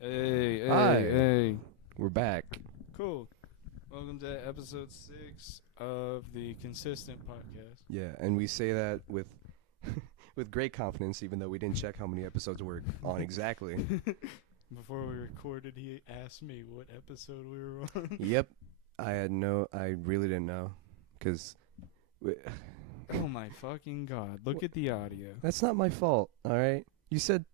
Hey, Hi. hey. We're back. Cool. Welcome to episode 6 of the Consistent Podcast. Yeah, and we say that with with great confidence, even though we didn't check how many episodes we're on exactly. Before we recorded, he asked me what episode we were on. Yep, I really didn't know, cause Oh my fucking god. Look at the audio. that's not my fault. All right, you said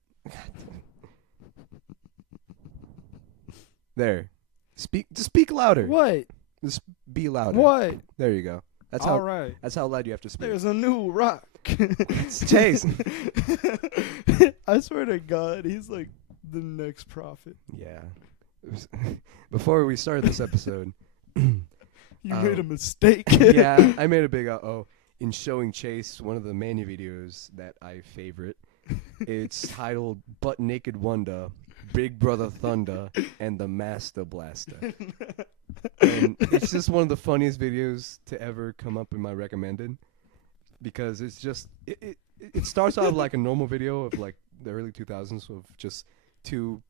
there. Just speak louder. What? Just be louder. What? There you go. That's All how. right. That's how loud you have to speak. There's a new rock. Chase. I swear to God, he's like the next prophet. Yeah. Before we started this episode. You made a mistake. Yeah, I made a big uh-oh in showing Chase one of the Manu videos that I favorite. It's titled Butt Naked Wonder, Big Brother Thunder, and the Master Blaster. And it's just one of the funniest videos to ever come up in my recommended, because it's just it starts out like a normal video of like the early 2000s of just two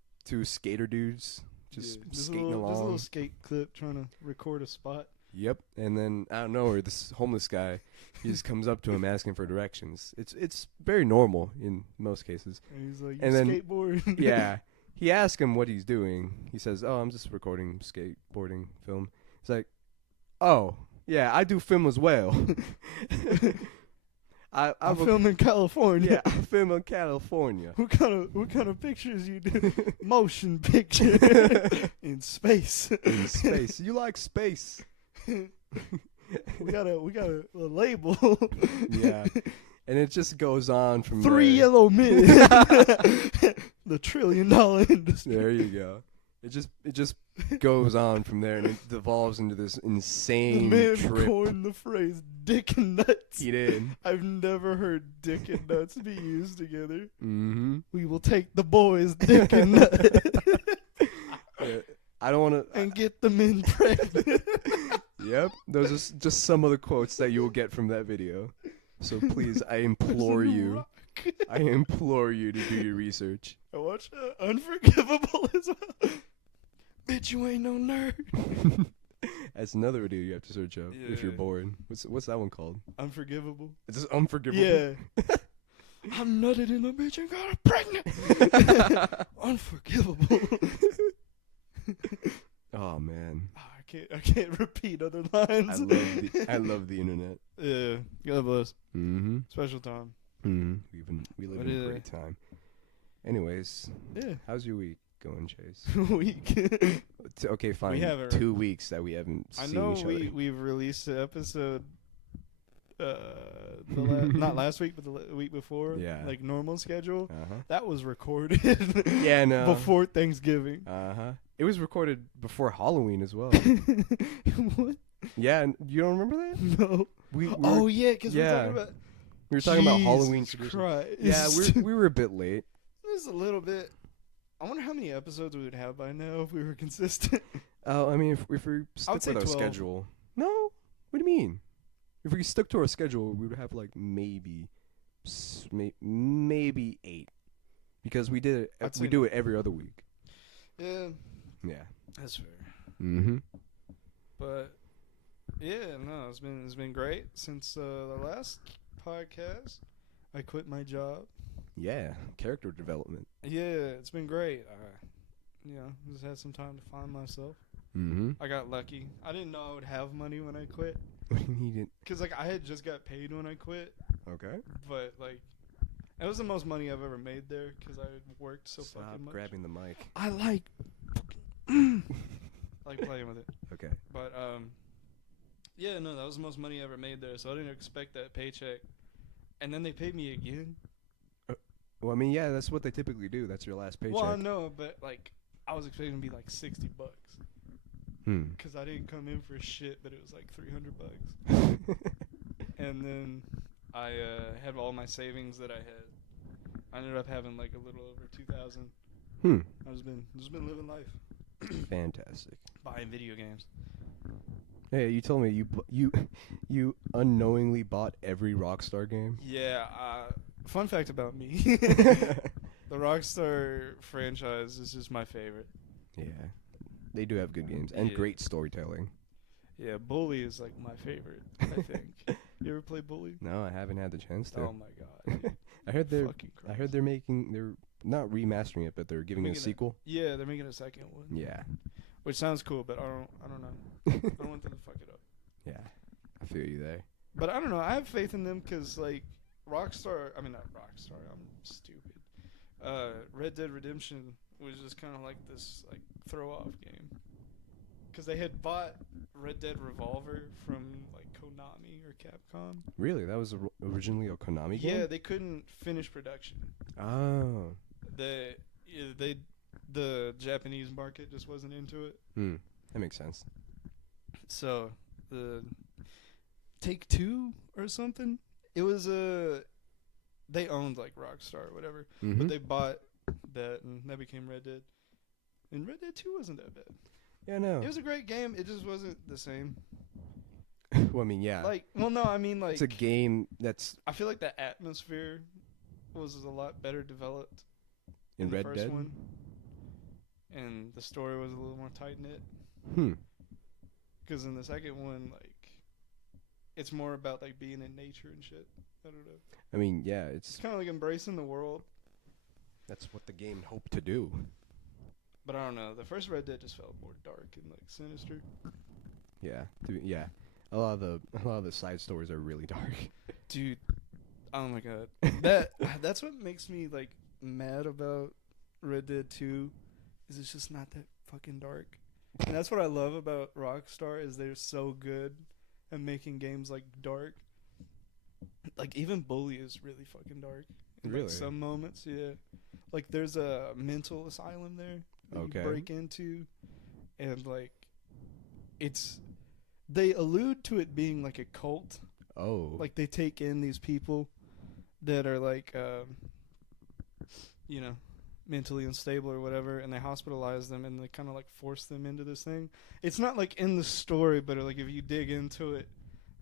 skater dudes just skating along. Just a little skate clip trying to record a spot. Yep, and then out of nowhere, this homeless guy, he just comes up to him asking for directions. It's very normal in most cases. And he's like, And then- skateboard? Yeah, he asks him what he's doing. He says, "Oh, I'm just recording skateboarding film." He's like, "Oh, yeah, I do film as well." I'm filming in California. Yeah, I film in California. What kind of pictures you do? Motion picture in space. In space, you like space? we got a label. Yeah, and it just goes on from 3 there. yellow men. The $1 trillion industry. There you go. It just goes on from there, and it devolves into this The insane man trip. coined the phrase "dick and nuts." He did. I've never heard "dick and nuts" be used together. Mm-hmm. We will take the boys' dick and nuts Yeah, I don't want to. and get the men pregnant. Yep, those are just some of the quotes that you will get from that video. So please, I implore you. I implore you to do your research. I watched Unforgivable as well. Bitch, you ain't no nerd. That's another video you have to search up if you're Yeah. bored. What's that one called? Unforgivable. It's just Unforgivable. Yeah. I'm nutted in the bitch and got her pregnant. Unforgivable. Oh man, I can't repeat other lines. I love the internet. Yeah. God bless. Mm-hmm. Special time. Mm-hmm. We live What in is a it? great time. Anyways, Yeah. how's your week going, Chase? Week. Okay, fine. haven't- 2 weeks that we haven't I seen know each other. we've released an episode. Not last week, but the week before. Yeah. Like normal schedule. Uh-huh. That was recorded. Yeah, no. Before Thanksgiving. Uh-huh. It was recorded before Halloween as well. What? Yeah, and you don't remember that? No. We were, Oh yeah, because yeah. we're talking about. we were talking about Halloween Jesus traditions. Christ. Yeah, we were a bit late. Just a little bit. I wonder how many episodes we would have by now if we were consistent. I mean, if we stuck say with our 12. schedule. No? What do you mean? If we stuck to our schedule, we would have like maybe 8. Because we did I'd it. say We do it every other week. Yeah, Yeah. that's fair. Mm-hmm. But yeah, no, it's been great since the last podcast. I quit my job. Yeah. Character development. Yeah, it's been great. Just had some time to find myself. Mm-hmm. I got lucky. I didn't know I would have money when I quit. What do you mean? Cause like I had just got paid when I quit, Okay. but like it was the most money I've ever made there because I had worked so Stop fucking much. grabbing the mic. I like playing with it. Okay. But yeah, no, that was the most money I ever made there, so I didn't expect that paycheck. And then they paid me again. Well, I mean, yeah, that's what they typically do. That's your last paycheck. Well, I know, but like I was expecting it to be like $60 because I didn't come in for shit, but it was like $300. And then I had all my savings that I had. I ended up having like a little over 2,000. I've just been living life, Fantastic. buying video games. Hey, you told me you unknowingly bought every Rockstar game. Yeah. Fun fact about me. The Rockstar franchise is just my favorite. Yeah. They do have good games and great storytelling. Yeah, Bully is like my favorite, I think. You ever play Bully? No, I haven't had the chance to. Oh my god. Dude. I heard they're not remastering it, but they're giving it a sequel. Yeah, they're making a second one. Yeah. Which sounds cool, but I don't know. I don't want them to fuck it up. Yeah. I feel you there. But I don't know. I have faith in them because, like, not Rockstar, I'm stupid. Red Dead Redemption was just kind of like this, like, throw-off game. Because they had bought Red Dead Revolver from, like, Konami or Capcom. Really? That was originally a Konami game? Yeah, they couldn't finish production. Oh. The Japanese market just wasn't into it. That makes sense. So, the Take-Two or something? It was they owned, like, Rockstar or whatever. Mm-hmm. But they bought that, and that became Red Dead. And Red Dead 2 wasn't that bad. Yeah, no. It was a great game. It just wasn't the same. Well, I mean, yeah. It's a game that's... I feel like the atmosphere was a lot better developed in the Red first Dead? one. And the story was a little more tight-knit. Because in the second one, like, it's more about, like, being in nature and shit. I don't know. I mean, yeah, it's kind of like embracing the world. That's what the game hoped to do. But I don't know. The first Red Dead just felt more dark and, like, sinister. Yeah. Yeah. A lot of the side stories are really dark. Dude. Oh, my God. That's what makes me, like, mad about Red Dead 2 is it's just not that fucking dark. And that's what I love about Rockstar is they're so good at making games, like, dark. Like, even Bully is really fucking dark. Really? Like, some moments, yeah. Like, there's a mental asylum there that you break into. And, like, they allude to it being, like, a cult. Oh. Like, they take in these people that are, like, mentally unstable or whatever, and they hospitalize them, and they kind of, like, force them into this thing. It's not, like, in the story, but, like, if you dig into it,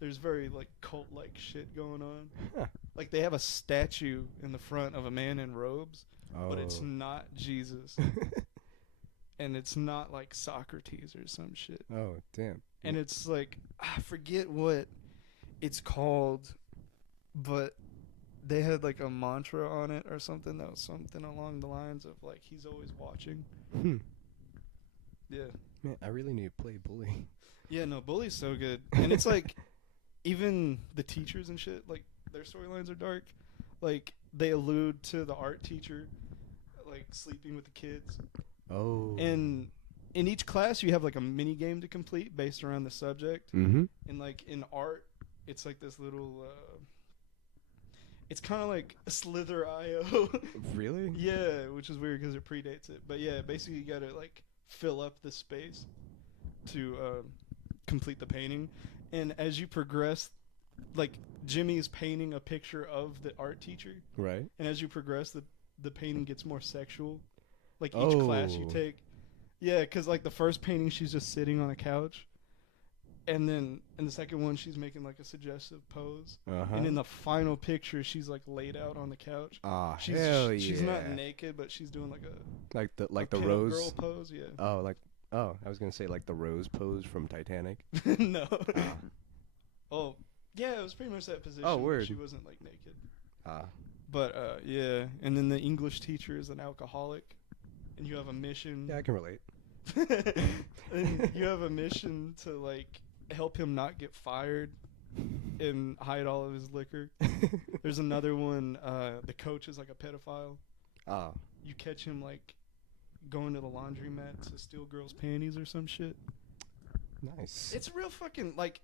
there's very, like, cult-like shit going on. Huh. Like, they have a statue in the front of a man in robes, but it's not Jesus. And it's not, like, Socrates or some shit. Oh, damn. And it's, like, I forget what it's called, but they had, like, a mantra on it or something that was something along the lines of, like, he's always watching. Yeah. Man, I really need to play Bully. Yeah, no, Bully's so good. And it's, like, even the teachers and shit, like, their storylines are dark. Like, they allude to the art teacher, like, sleeping with the kids. Oh. And in each class, you have, like, a mini game to complete based around the subject. Mm-hmm. And, like, in art, it's, like, this little, it's kind of like Slither.io. Really? Yeah, which is weird because it predates it. But, yeah, basically you got to, like, fill up the space to complete the painting. And as you progress, like, Jimmy is painting a picture of the art teacher. Right. And as you progress, the painting gets more sexual. Like, each class you take. Yeah, because, like, the first painting, she's just sitting on a couch. And then in the second one, she's making, like, a suggestive pose. Uh-huh. And in the final picture, she's, like, laid out on the couch. Ah, hell yeah. She's not naked, but she's doing, like, a... Like the rose? girl pose, yeah. Oh, I was going to say, like, the rose pose from Titanic. No. Oh, yeah, it was pretty much that position. Oh, word. She wasn't, like, naked. But, yeah. And then the English teacher is an alcoholic. And you have a mission. Yeah, I can relate. And you have a mission to, like, help him not get fired and hide all of his liquor. There's another one. The coach is, like, a pedophile. You catch him, like, going to the laundromat to steal girls' panties or some shit. Nice. It's real fucking, like,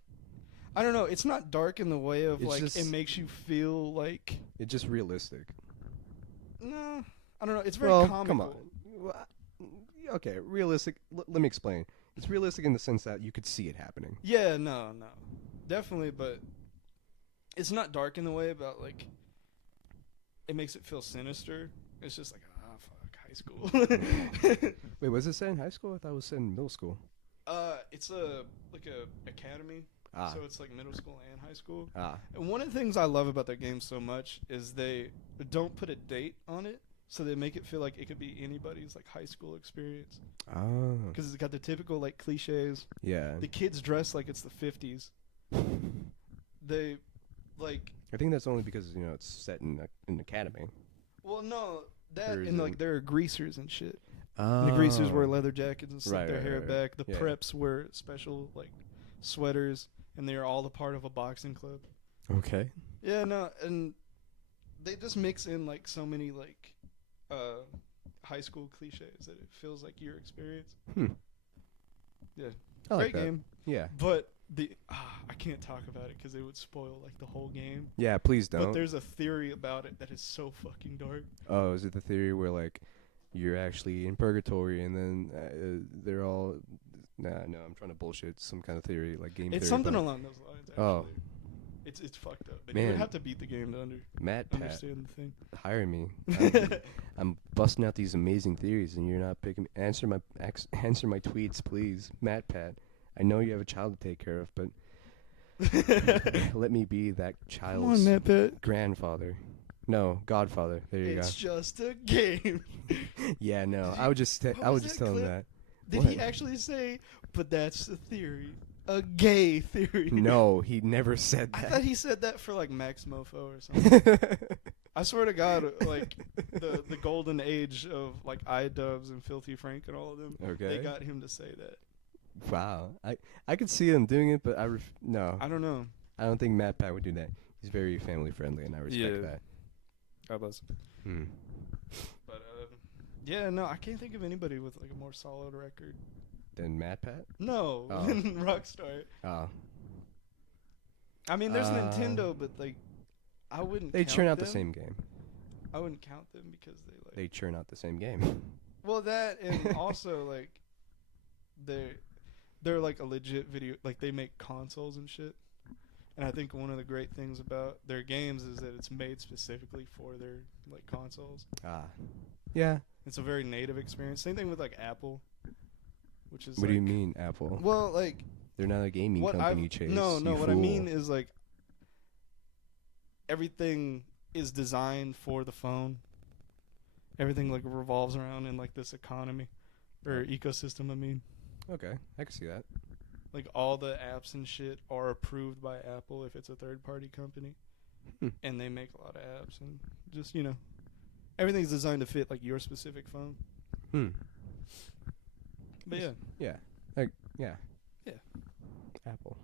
I don't know. It's not dark in the way of, it's like, it makes you feel like... It's just realistic. No, I don't know. It's very comical. Come on. Okay, realistic. Let me explain. It's realistic in the sense that you could see it happening. Yeah, no. Definitely, but it's not dark in the way about, like, it makes it feel sinister. It's just like, fuck, high school. Wait, was it set in high school? I thought it was set in middle school. It's like a academy. So it's like middle school and high school. And one of the things I love about their game so much is they don't put a date on it. So they make it feel like it could be anybody's like high school experience. Oh. Because it's got the typical like cliches. Yeah. The kids dress like it's the 50s. They like. I think that's only because it's set in an academy. Well, no, that Or is and it- like there are greasers and shit. Oh. And the greasers wear leather jackets and slick their hair right. back. The Yeah. preps wear special like sweaters, and they are all a part of a boxing club. Okay. Yeah, no, and they just mix in like so many like high school cliches that it feels like your experience. Yeah, I like great that. game, Yeah. but I can't talk about it because it would spoil like the whole game. Yeah, please don't. But there's a theory about it that is so fucking dark. Oh, is it the theory where like you're actually in purgatory and then they're all? No, I'm trying to bullshit some kind of theory like game. It's theory, something but- along those lines. Actually. Oh. It's fucked up. But you would Man. have to beat the game to Matt Pat, understand the thing. hire me. I'm busting out these amazing theories, and you're not picking me. Answer my tweets, please, Matt Pat. I know you have a child to take care of, but let me be that Come on, child's Matt Pitt. grandfather. No, godfather. There you It's just a game. go. Yeah, no. I would just What I was would just that tell him clip? that. Did What? he actually say, but that's the theory? A gay theory. No, he never said I that. thought he said that for like Max Mofo or something. I swear to God, like the golden age of like iDubbbz and Filthy Frank and all of them, Okay. they got him to say that. Wow. I could see him doing it, but no. I don't know. I don't think Matt Pat would do that. He's very family friendly, and I respect Yeah. that. God bless. Hmm. But yeah, no, I can't think of anybody with like a more solid record. Then Matt Pat? No, Oh. Rockstar. Oh. I mean, there's Nintendo, but like, I wouldn't. They count churn out the them. same game. I wouldn't count them because they like. They churn out the same game. Well, that and also like, they're like a legit video. Like they make consoles and shit. And I think one of the great things about their games is that it's made specifically for their like consoles. Ah. Yeah. It's a very native experience. Same thing with like Apple, which is. What do you mean, Apple? Well, like. They're not a gaming company, Chase. No, you what I fool. mean is like everything is designed for the phone. Everything like revolves around in like this economy or ecosystem. I mean, Okay, I can see that. like all the apps and shit are approved by Apple if it's a third-party company, and they make a lot of apps and just everything's designed to fit like your specific phone. But yeah. Yeah. Yeah. Yeah. Apple.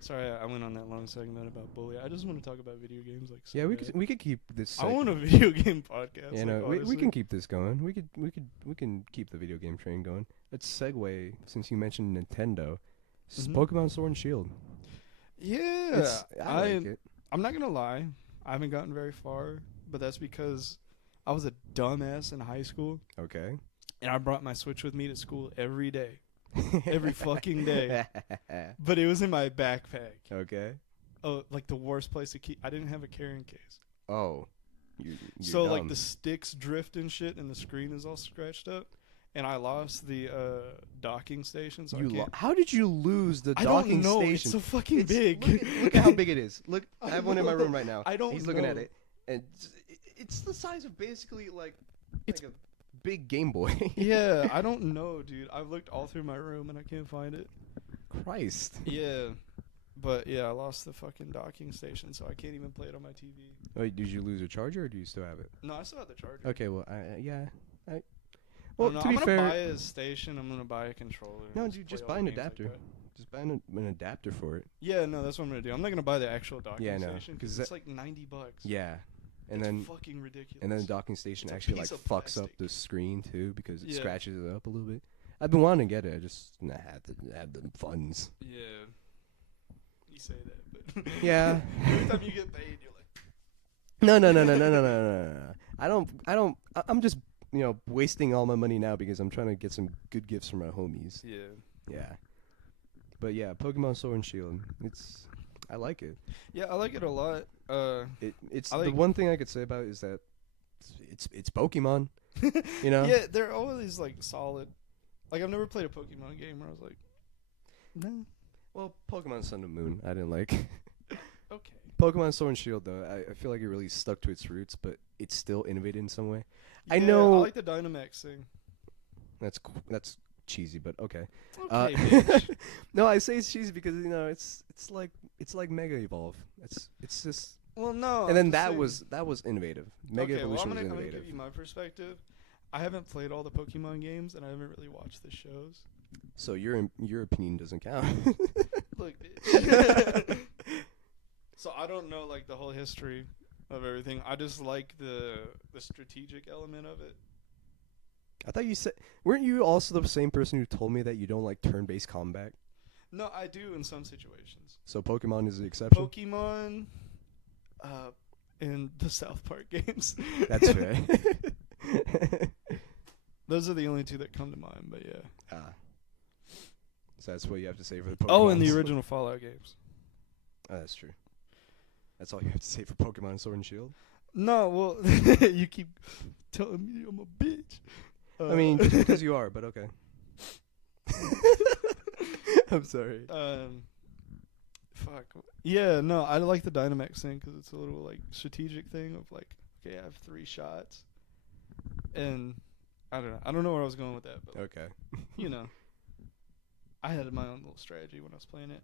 Sorry, I went on that long segment about bullying. I just want to talk about video games. Like, so Yeah, bad. we could keep this. I want a video game podcast. Yeah, like, no, we honestly. can keep this going. We can keep the video game train going. Let's segue since you mentioned Nintendo. Mhm. Pokemon Sword and Shield. Yeah, I like it. I'm not gonna lie. I haven't gotten very far, but that's because I was a dumbass in high school, Okay. and I brought my Switch with me to school every day, every fucking day. But it was in my backpack. Okay. Oh, like the worst place to keep. I didn't have a carrying case. Oh. You're So like dumb. the sticks drift and shit, and the screen is all scratched up. And I lost the docking station, so I can't. How did you lose the I docking don't know. station? It's so fucking big. Look at how big it is. Look, I I have one in my know. room right now. I don't He's looking at know. it, and it's the size of basically like It's- a big Game Boy. Yeah, I don't know, dude. I've looked all through my room and I can't find it. Christ. Yeah, but yeah, I lost the fucking docking station, so I can't even play it on my TV. Wait, did you lose your charger, or do you still have it? No, I still have the charger. Okay, well, yeah. Well, Well, no, to I'm be gonna fair, buy a station. I'm gonna buy a controller. No, and dude, play just all buy the an games like adapter. that. just buy an adapter for it. Yeah, no, that's what I'm gonna do. I'm not gonna buy the actual docking Yeah, no, station 'cause because it's like $90. Yeah, and it's then fucking ridiculous. the docking station It's a actually like piece of fucks up plastic. the screen too because it Yeah. scratches it up a little bit. I've been wanting to get it. I just had to have the funds. Yeah, you say that, but Yeah. every time you get paid, you're like, No. I'm just wasting all my money now because I'm trying to get some good gifts for my homies. yeah. Yeah. But yeah, Pokemon Sword and Shield. I like it. Yeah, I like it a lot. It's I the like- one thing I could say about it is that it's Pokemon. You know? Yeah, they're always like solid. Like I've never played a Pokemon game where I was like, no, Well, Pokemon Sun and Moon, I didn't like. okay. Pokemon Sword and Shield, though, I feel like it really stuck to its roots, but it's still innovated in some way. Yeah, I know. I like the Dynamax thing. That's cheesy, but okay. Okay, bitch. No, I say it's cheesy because it's like Mega Evolve. It's just. Well, no. And then that was innovative. Mega Evolution was I'm gonna innovative. give you my perspective. I haven't played all the Pokemon games, and I haven't really watched the shows. So your opinion doesn't count. Look, bitch. So I don't know like the whole history of everything. I just like the strategic element of it. I thought you said, weren't you also the same person who told me that you don't like turn-based combat? No, I do in some situations. So Pokemon is the exception? Pokemon, and the South Park games. That's fair. Those are the only two that come to mind, but yeah. So that's what you have to say for the Pokemon. Oh, and the original Fallout games. Oh, that's true. That's all you have to say for Pokemon Sword and Shield? No, well, you keep telling me I'm a bitch. I mean, just because you are, but okay. I'm sorry. Fuck. Yeah, no, I like the Dynamax thing because it's a little like strategic thing of like, okay, I have 3 shots, and I don't know where I was going with that, but okay, I had my own little strategy when I was playing it.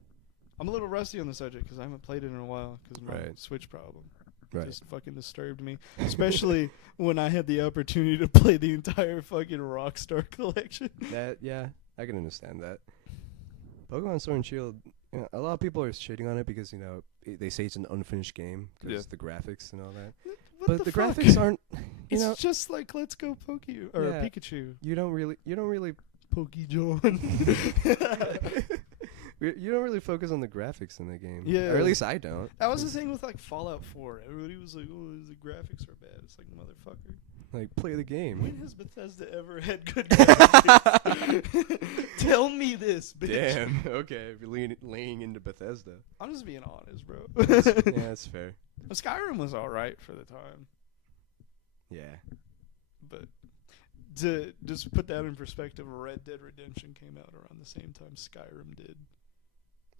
I'm a little rusty on the subject because I haven't played it in a while because my Switch problem just fucking disturbed me, especially when I had the opportunity to play the entire fucking Rockstar collection. Yeah, I can understand that. Pokemon Sword and Shield, a lot of people are shitting on it because they say it's an unfinished game because the graphics and all that. But the graphics aren't. It's just like Let's Go Pikachu. You don't really Pokejohn. You don't really focus on the graphics in the game. Yeah. Or at least I don't. That was the thing with like Fallout 4. Everybody was like, "Oh, the graphics are bad." It's like, motherfucker. Like, play the game. When has Bethesda ever had good graphics? Tell me this, bitch. Damn. Okay, if you're laying into Bethesda. I'm just being honest, bro. Yeah, that's fair. Skyrim was alright for the time. Yeah. But to just put that in perspective, Red Dead Redemption came out around the same time Skyrim did.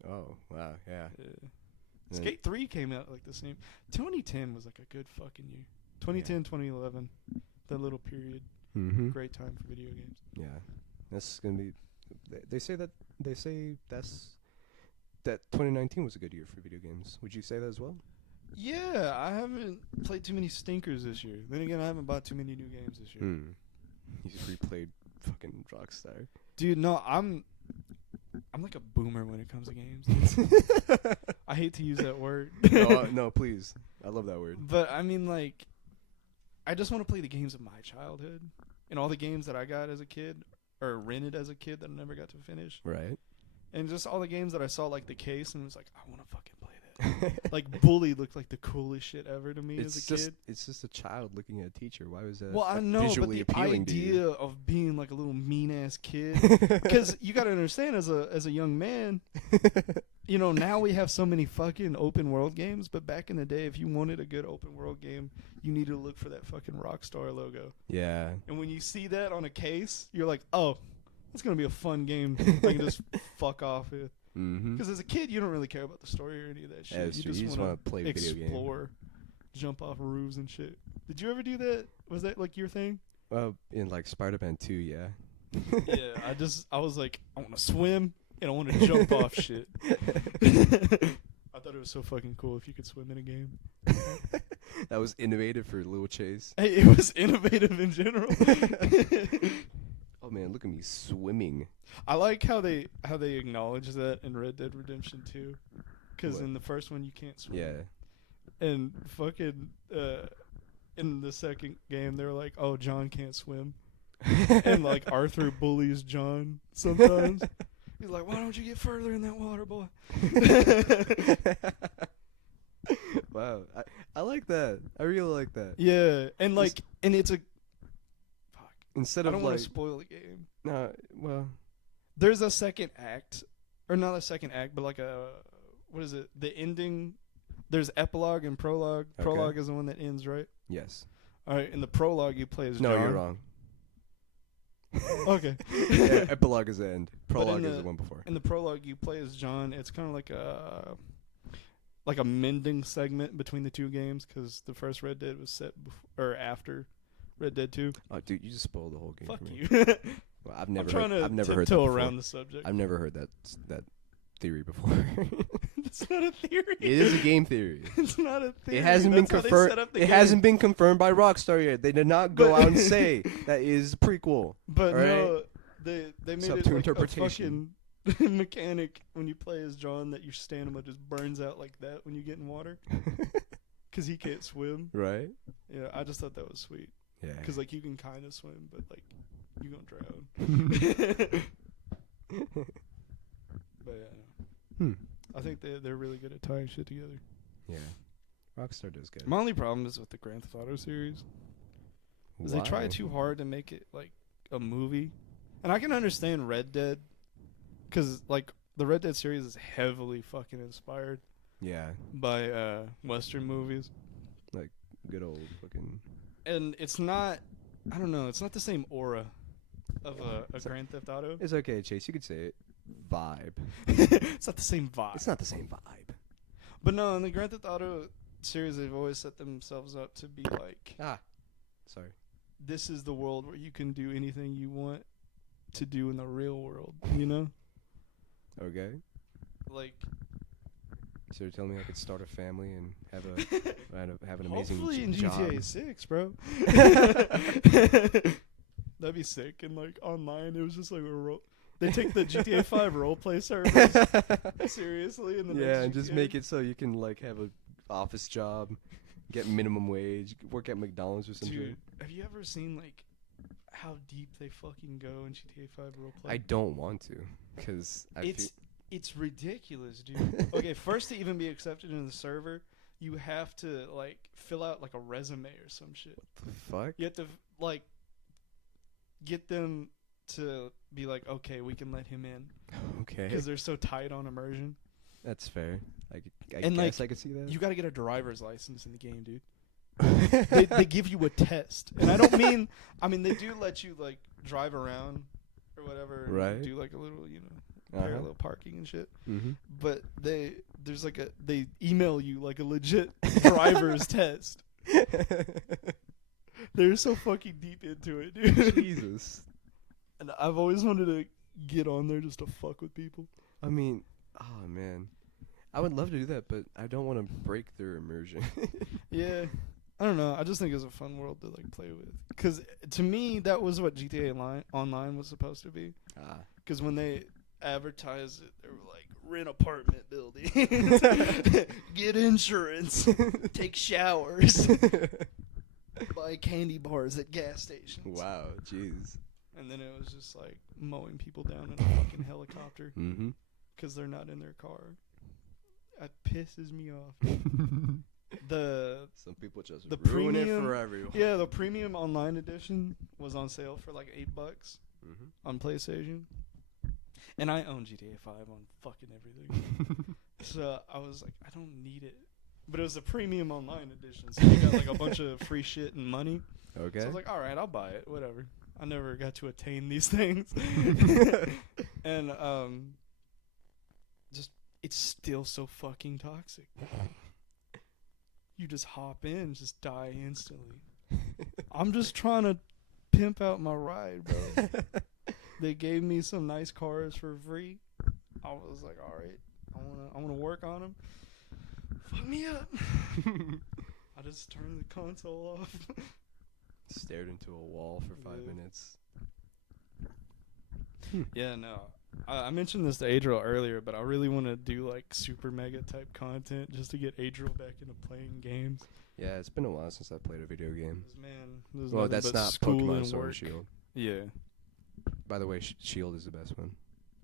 Oh, wow, yeah. Skate 3 came out like the same. 2010 was like a good fucking year. 2010, 2011, that little period. Mm-hmm. Great time for video games. Yeah. That's going to be... They say that 2019 was a good year for video games. Would you say that as well? Yeah, I haven't played too many stinkers this year. Then again, I haven't bought too many new games this year. You just replayed fucking Rockstar. Dude, no, I'm like a boomer when it comes to games. I hate to use that word. No, please. I love that word. But I mean, like, I just want to play the games of my childhood and all the games that I got as a kid or rented as a kid that I never got to finish. Right. And just all the games that I saw, like, the case and was like, I want to fucking play that. Like, Bully looked like the coolest shit ever to me as a kid. It's just a child looking at a teacher. Why was that I know, visually but the appealing idea to you? of being like a little mean-ass kid. Because you got to understand, as a young man, now we have so many fucking open-world games, but back in the day, if you wanted a good open-world game, you need to look for that fucking Rockstar logo. Yeah. And when you see that on a case, you're like, oh, it's going to be a fun game I can just fuck off with. Because as a kid, you don't really care about the story or any of that shit. Yeah, you just want to play video games. Explore, jump off roofs and shit. Did you ever do that? Was that like your thing? In like Spider-Man 2, yeah. Yeah, I was like, I want to swim and I want to jump off shit. I thought it was so fucking cool if you could swim in a game. That was innovative for Lil Chase. Hey, it was innovative in general. Oh man, look at me swimming. I like how they acknowledge that in Red Dead Redemption 2. Because in the first one you can't swim. Yeah. And fucking in the second game they're like, oh, John can't swim. And like Arthur bullies John sometimes. He's like, why don't you get further in that water, boy? Wow. I like that. I really like that. Yeah. And like, and it's a... Fuck. Instead I of don't want to spoil the game. No, well... There's a second act. Or not a second act, but like a... What is it? The ending... There's epilogue and prologue. Okay. Prologue is the one that ends, right? Yes. All right. In the prologue, you play as No, John. you're wrong. Okay. Yeah, epilogue is the end. Prologue is the one before. In the prologue, you play as John. It's kind of like a... like a mending segment between the two games because the first Red Dead was set after Red Dead 2. Oh, dude, you just spoiled the whole game. Fuck for me. you. Well, I'm trying to heard that tiptoe before. around the subject. I've never heard that theory before. It's not a theory. It is a game theory. It's not a theory. It hasn't been confirmed. It hasn't been confirmed by Rockstar yet. They did not go out and say that is a prequel. But right? no, they made It's up it to like interpretation. a fucking mechanic when you play as John that your stamina just burns out like that when you get in water because he can't swim. Right? Yeah, I just thought that was sweet. Yeah. Because like you can kind of swim, but like you gonna drown. But yeah, I think they're really good at tying shit together. Yeah. Rockstar does good. My only problem is with the Grand Theft Auto series is they try too hard to make it like a movie. And I can understand Red Dead because like the Red Dead series is heavily fucking inspired by Western movies. Like good old fucking. And it's not, I don't know, it's not the same aura of a Grand Theft Auto. It's okay, Chase. You could say it. Vibe. It's not the same vibe. It's not the same vibe. But no, in the Grand Theft Auto series, they've always set themselves up to be like, sorry. This is the world where you can do anything you want to do in the real world, you know? Okay. Like, so you're telling me I could start a family and have an amazing hopefully in job. GTA 6, bro. That'd be sick. And like online, it was just like they take the GTA 5 roleplay servers seriously, and and just make it so you can like have a office job, get minimum wage, work at McDonald's or something. Dude, have you ever seen like how deep they fucking go in GTA 5 roleplay? I don't want to, because it's ridiculous, dude. Okay, first to even be accepted in the server, you have to like fill out like a resume or some shit. What the fuck? You have to like get them to be like, okay, we can let him in. Okay. Because they're so tight on immersion. That's fair. I And, guess like, I could see that. You got to get a driver's license in the game, dude. they give you a test, and I mean they do let you like drive around or whatever, and right? do like a little, parallel parking and shit. Mm-hmm. But they email you like a legit driver's test. They're so fucking deep into it, dude. Jesus. And I've always wanted to get on there just to fuck with people. I mean, oh man, I would love to do that, but I don't want to break their immersion. Yeah. I don't know. I just think it's a fun world to like play with. Because to me, that was what GTA Online was supposed to be. Because when they advertised it, they were like, rent apartment buildings, get insurance, take showers, buy candy bars at gas stations. Wow, jeez. And then it was just like mowing people down in a fucking helicopter. Mm-hmm. Because they're not in their car. That pisses me off. Some people just the ruin premium, it for everyone. Yeah, the premium online edition was on sale for like $8 on PlayStation. And I own GTA 5 on fucking everything. So I was like, I don't need it. But it was a premium online edition, so you got like a bunch of free shit and money. Okay. So I was like, all right, I'll buy it, whatever. I never got to attain these things. And just it's still so fucking toxic. You just hop in, just die instantly. I'm just trying to pimp out my ride, bro. They gave me some nice cars for free. I was like, all right, I wanna work on them. Fuck me up. I just turned the console off. Stared into a wall for 5 minutes. Yeah, no. I mentioned this to Adriel earlier, but I really want to do like super mega type content just to get Adriel back into playing games. Yeah, it's been a while since I played a video game. Man, well, that's not Pokemon Sword and Shield. Yeah. By the way, Shield is the best one.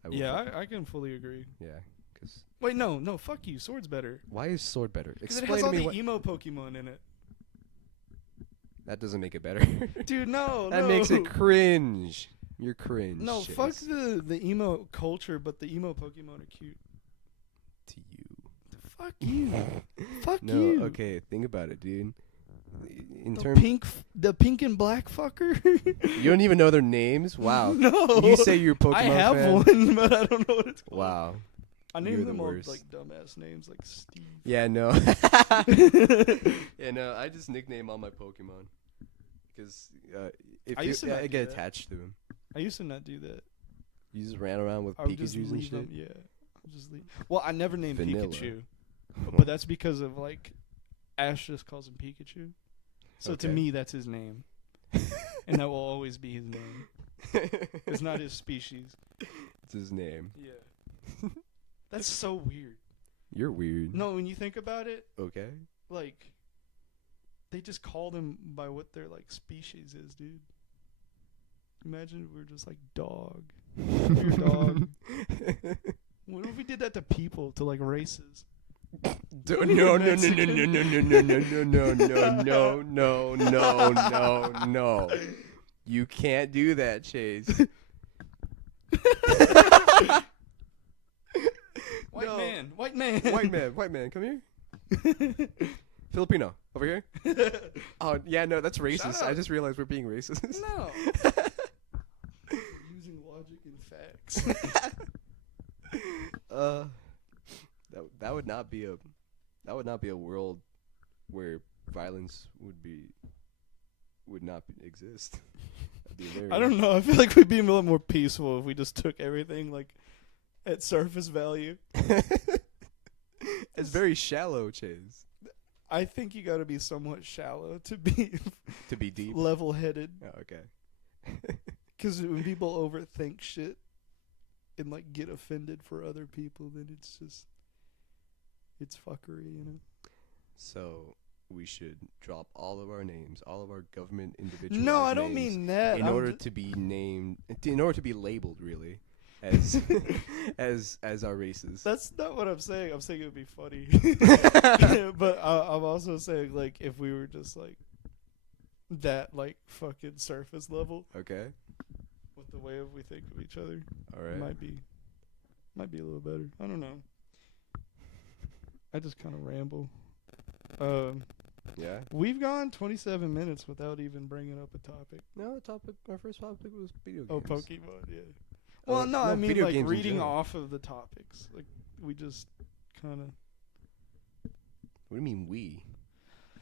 I can fully agree. Yeah. Cause wait, no, fuck you. Sword's better. Why is Sword better? Because it has all the emo Pokemon in it. That doesn't make it better. Dude, no. That makes it cringe. You're cringe. No, Chase. fuck the emo culture, but the emo Pokemon are cute. To you. Fuck you. Fuck no, you. Okay, think about it, dude. The pink and black fucker. You don't even know their names? Wow. No. You say you're a Pokemon I have fan? one, but I don't know what it's called. Wow. I You're named the them all worst. like dumbass names, like Steve. Yeah, no. Yeah, no. I just nickname all my Pokemon because if I used to not I do get that. attached to them. I used to not do that. You just ran around with I would just Pikachu's and leave shit. them. Yeah, I would just leave. Well, I never named Vanilla. Pikachu, but that's because of like Ash just calls him Pikachu. So to Okay. me, that's his name, and that will always be his name. It's not his species. It's his name. Yeah, that's so weird. You're weird. No, when you think about it, Okay. like they just call them by what their like species is, dude. Imagine if we're just like dog. You're a dog. What if we did that to people, to like races? No, no, no, no, no, no, no, no, no, no, no, no, no, no, no. You can't do that, Chase. White No. man, white man, White man, come here. Filipino, over here. Oh, yeah, no, that's racist. Shut I up. just realized we're being racist. No. Using logic and facts. That would not be a world where violence would not exist. That'd be very I don't know. I feel like we'd be a lot more peaceful if we just took everything like at surface value. It's very shallow, Chase. I think you got to be somewhat shallow to be To be deep. level-headed. Oh, okay. Because when people overthink shit and like get offended for other people, then it's fuckery, you know. So we should drop all of our names, all of our government individual. No, I don't mean that. In order to be named, in order to be labeled, really, as as our races. That's not what I'm saying. I'm saying it would be funny. But I'm also saying like if we were just like that, like fucking surface level Okay. with the way we think of each other, All it right. might be a little better. I don't know. I just kind of ramble. Yeah. We've gone 27 minutes without even bringing up a topic. No, our first topic was video games. Oh, Pokemon, yeah. Oh, Well, no, I mean video like games in reading general. off of the topics. Like we just kind of. What do you mean we?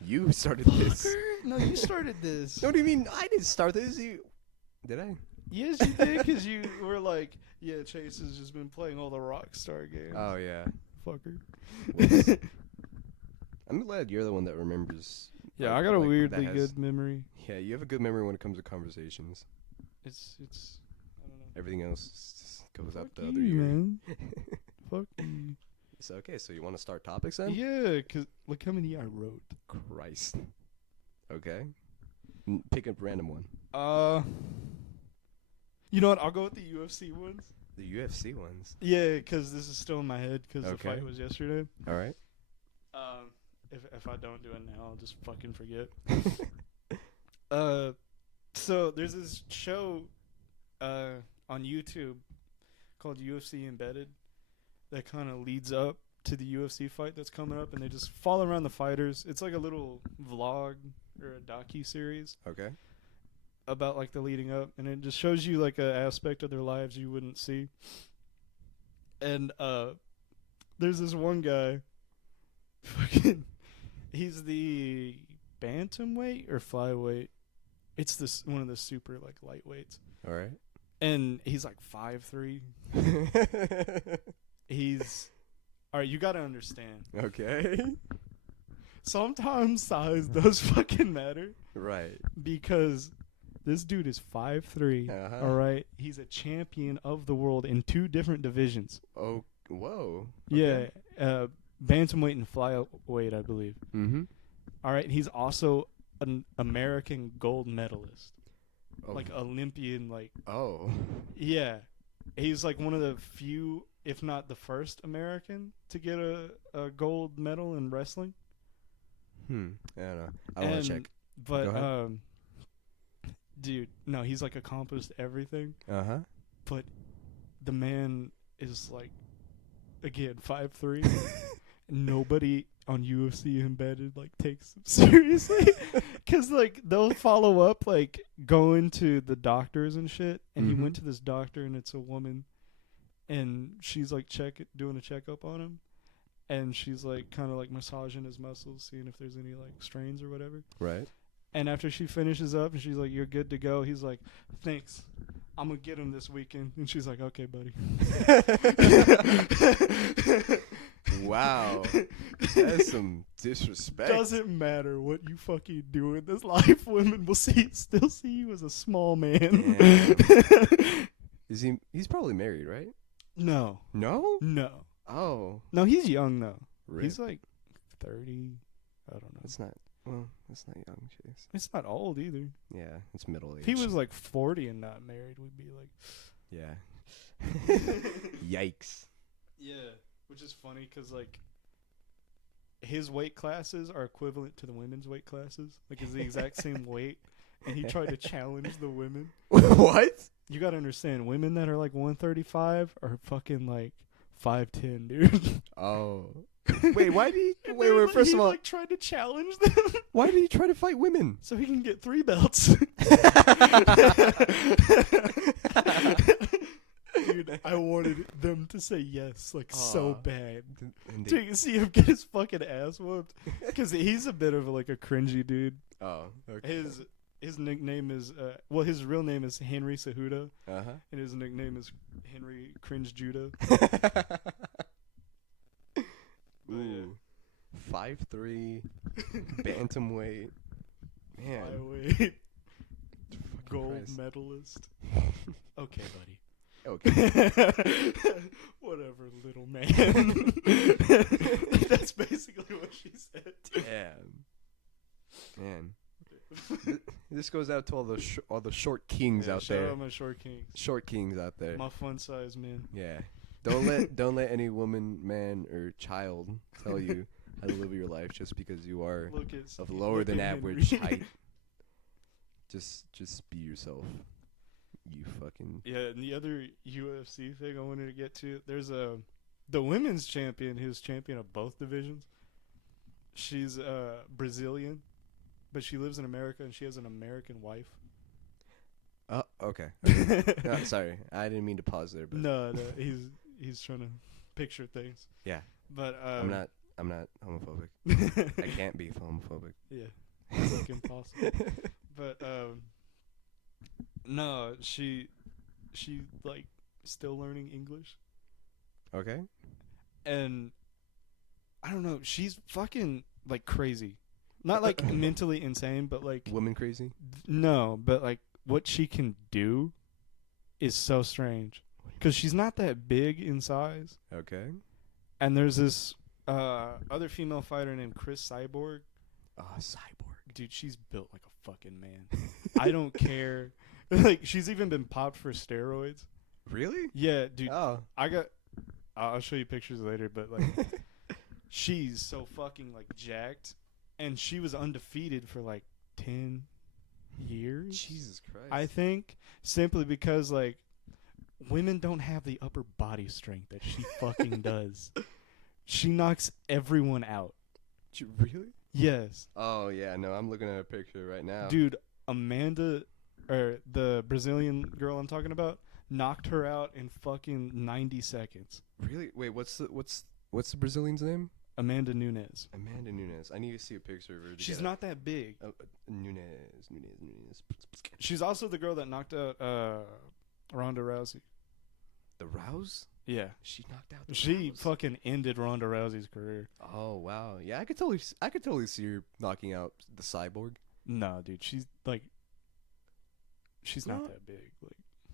You started this. No, you started this. No, what do you mean I didn't start this? Did I? Yes, you did, because you were like, yeah, Chase has just been playing all the Rockstar games. Oh yeah. Fucker. I'm glad you're the one that remembers. Yeah, like- I got a like, weirdly that has- good memory. Yeah, you have a good memory when it comes to conversations. It's I don't know. Everything else just goes out the Fuck other you, ear. man. Fuck you. So okay, so you want to start topics then? Yeah, because look how many I wrote. Christ. Okay. Pick a random one. You know what? I'll go with the UFC ones. The UFC ones. Yeah, because this is still in my head because the Okay. fight was yesterday. All right. If I don't do it now, I'll just fucking forget. So there's this show on YouTube called UFC Embedded that kind of leads up to the UFC fight that's coming up, and they just follow around the fighters. It's like a little vlog or a docu-series Okay. about like the leading up, and it just shows you like an aspect of their lives you wouldn't see. And there's this one guy, fucking, he's the bantamweight or flyweight. It's this one of the super like lightweights, All right. and he's like 5'3". He's all right. You gotta understand. Okay. Sometimes size does fucking matter Right. because this dude is 5'3". Uh-huh. All right, he's a champion of the world in 2 different divisions. Oh, whoa. Yeah, bantamweight and flyweight, I believe. Mm-hmm. All right, he's also an American gold medalist, Oh. like Olympian, like Oh. yeah. He's like one of the few, if not the first American to get a gold medal in wrestling. I don't know. I want to check. But Go ahead. dude, no, he's like accomplished everything. Uh-huh. But the man is like, again, 5'3". Nobody on UFC Embedded like takes him seriously, because like they'll follow up like going to the doctors and shit, and he went to this doctor and it's a woman, and she's like doing a checkup on him, and she's like kind of like massaging his muscles, seeing if there's any like strains or whatever. Right. And after she finishes up and she's like, "You're good to go," he's like, "Thanks. I'm gonna get him this weekend." And she's like, "Okay, buddy." Wow. That's some disrespect. Doesn't matter what you fucking do in this life, women will still see you as a small man. He's probably married, right? No. No? No. Oh. No, he's young though. Really? He's like 30. I don't know. That's not young, Chase. It's not old either. Yeah, it's middle age. If he was like 40 and not married, we'd be like, yeah. Yikes. Yeah, which is funny because like his weight classes are equivalent to the women's weight classes. Like it's the exact same weight, and he tried to challenge the women. What? You gotta understand, women that are like 135 are fucking like 5'10", dude. Oh. Wait, why did he? Wait, Like, first he, of all, like tried to challenge them why did he try to fight women? so he can get 3 belts. Dude, I wanted them to say yes, like so bad. And To see him get his fucking ass whooped, because he's a bit of like a cringy dude. oh, okay. His nickname is his real name is Henry Cejudo, Uh-huh. and his nickname is Henry Cringe Judo. Ooh. 5'3", bantamweight. Man. Flyweight, gold Christ. medalist. Okay, buddy. Okay. Whatever, little man. That's basically what she said. Damn. Man. This goes out to all the short kings out shout there. out my short kings. Short kings out there. My fun size man. Yeah. Don't let any woman, man, or child tell you how to live your life just because you are of lower than average height. Just be yourself. You fucking. Yeah, and the other UFC thing I wanted to get to, there's the women's champion who's champion of both divisions. She's Brazilian, but she lives in America and she has an American wife. Oh, okay. No, sorry, I didn't mean to pause there. But No, he's trying to picture things. yeah, But I'm not homophobic. I can't be homophobic. Yeah, it's like impossible. But no, she like still learning English, Okay. and I don't know. She's fucking like crazy, not like mentally insane, but like Woman crazy. no, but like what she can do is so strange because she's not that big in size. Okay. And there's this other female fighter named Chris Cyborg. Cyborg. Dude, she's built like a fucking man. I don't care. Like, she's even been popped for steroids. Really? Yeah, dude. Oh. I'll show you pictures later, but like, she's so fucking like jacked, and she was undefeated for like 10 years. Jesus Christ. I think simply because like women don't have the upper body strength that she fucking does. She knocks everyone out. Really? Yes. Oh yeah. No, I'm looking at a picture right now. Dude, Amanda, or the Brazilian girl I'm talking about, knocked her out in fucking 90 seconds. Really? Wait. What's the Brazilian's name? Amanda Nunes. Amanda Nunes. I need to see a picture of her. She's not that big. Nunes. She's also the girl that knocked out Ronda Rousey. The Rouse? Yeah. She knocked out the She Rouse? Fucking ended Ronda Rousey's career. Oh wow. Yeah, I could totally see her knocking out the Cyborg. No, dude, she's not No. that big. Like,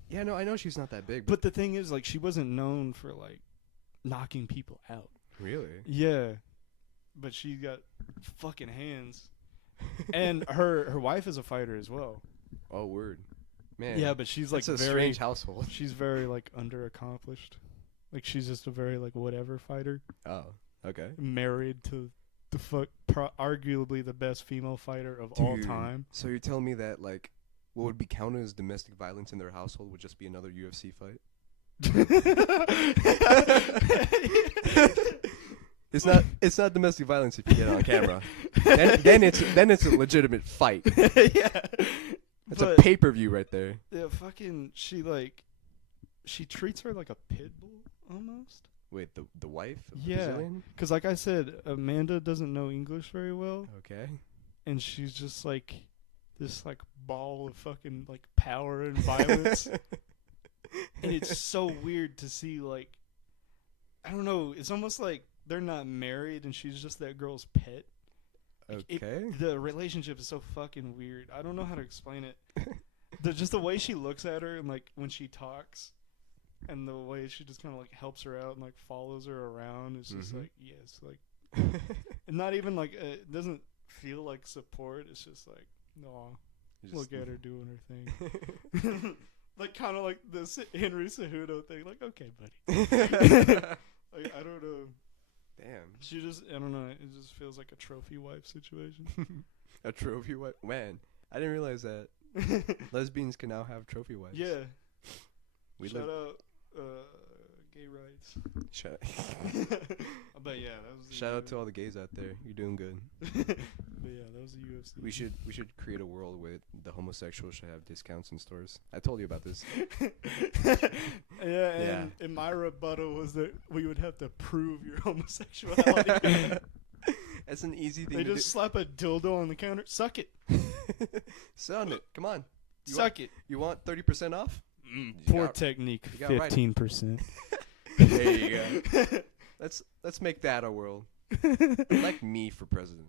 Yeah, no, I know she's not that big. but the thing is, like, she wasn't known for like knocking people out. Really? Yeah, but she got fucking hands, and her wife is a fighter as well. Oh word. Man. Yeah, but she's like That's a very strange household. She's very like underaccomplished. Like, she's just a very like whatever fighter. Oh, okay. Married to the arguably the best female fighter of all time. So you're telling me that like what would be counted as domestic violence in their household would just be another UFC fight? It's not domestic violence if you get it on camera. then it's a legitimate fight. Yeah. It's a pay-per-view right there. Yeah, fucking she she treats her like a pit bull almost. Wait, the wife of the Yeah, Brazilian? because like I said, Amanda doesn't know English very well, Okay. and she's just like this like ball of fucking like power and violence, and it's so weird to see. Like, I don't know, it's almost like they're not married and she's just that girl's pet. Okay. The relationship is so fucking weird. I don't know how to explain it. Just the way she looks at her and like when she talks, and the way she just kind of like helps her out and like follows her around. It's just like, yes, like, and not even like it doesn't feel like support. It's just like, no, look at her doing her thing. Like kind of like this Henry Cejudo thing. Like, okay, buddy. Like, I don't know. Damn. She just, I don't know. It just feels like a trophy wife situation. A trophy wife? Man, I didn't realize that lesbians can now have trophy wives. Yeah. We Shout out gay rights. But yeah, that was. Shout out to all the gays out there. You're doing good. But yeah, that was the UFC. We should create a world where the homosexuals should have discounts in stores. I told you about this. Yeah, and my rebuttal was that we would have to prove your homosexuality. That's an easy thing they to just slap a dildo on the counter. Suck it. Suck it. Come on. Suck it. You want 30% off? Poor technique. 15%. There you go. Let's make that our world. Like me for president.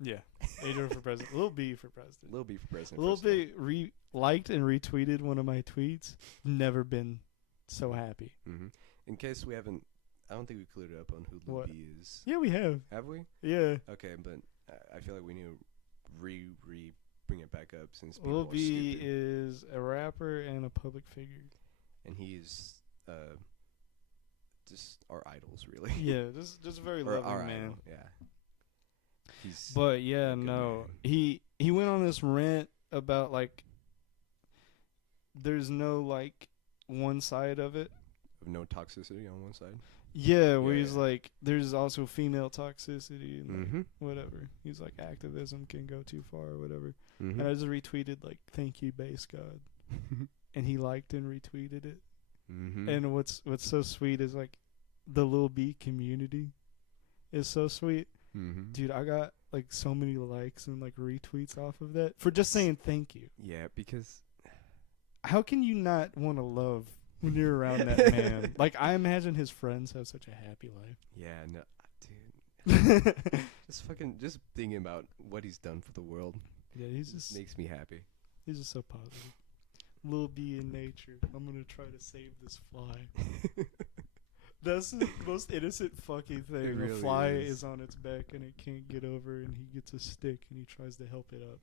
Yeah. Adriel for president. Lil B for president. Lil B for president. Lil B liked and retweeted one of my tweets. Never been so happy. Mm-hmm. In case we haven't, I don't think we cleared up on who Lil B is. Yeah, we have. Have we? Yeah. Okay, but I feel like we need to bring it back up since people Lil are B stupid. is a rapper and a public figure. And he's just our idols, really. Yeah, just a very loving our man. idol, yeah. But yeah, no, he went on this rant about like there's no like one side of it. Of no toxicity on one side. Yeah, where he's like, there's also female toxicity and like, whatever. He's like, activism can go too far or whatever. And I just retweeted like, "Thank you, base god," and he liked and retweeted it. And what's so sweet is like, the Lil B community is so sweet. Dude, I got like so many likes and like retweets off of that for just saying thank you. Yeah, because how can you not want to love when you're around that man? Like, I imagine his friends have such a happy life. Yeah, no, dude. just thinking about what he's done for the world. Yeah, he's just makes me happy. He's just so positive. Lil B in nature. I'm gonna try to save this fly. That's the most innocent fucking thing. It really a fly is. is on its back and it can't get over, and he gets a stick and he tries to help it up.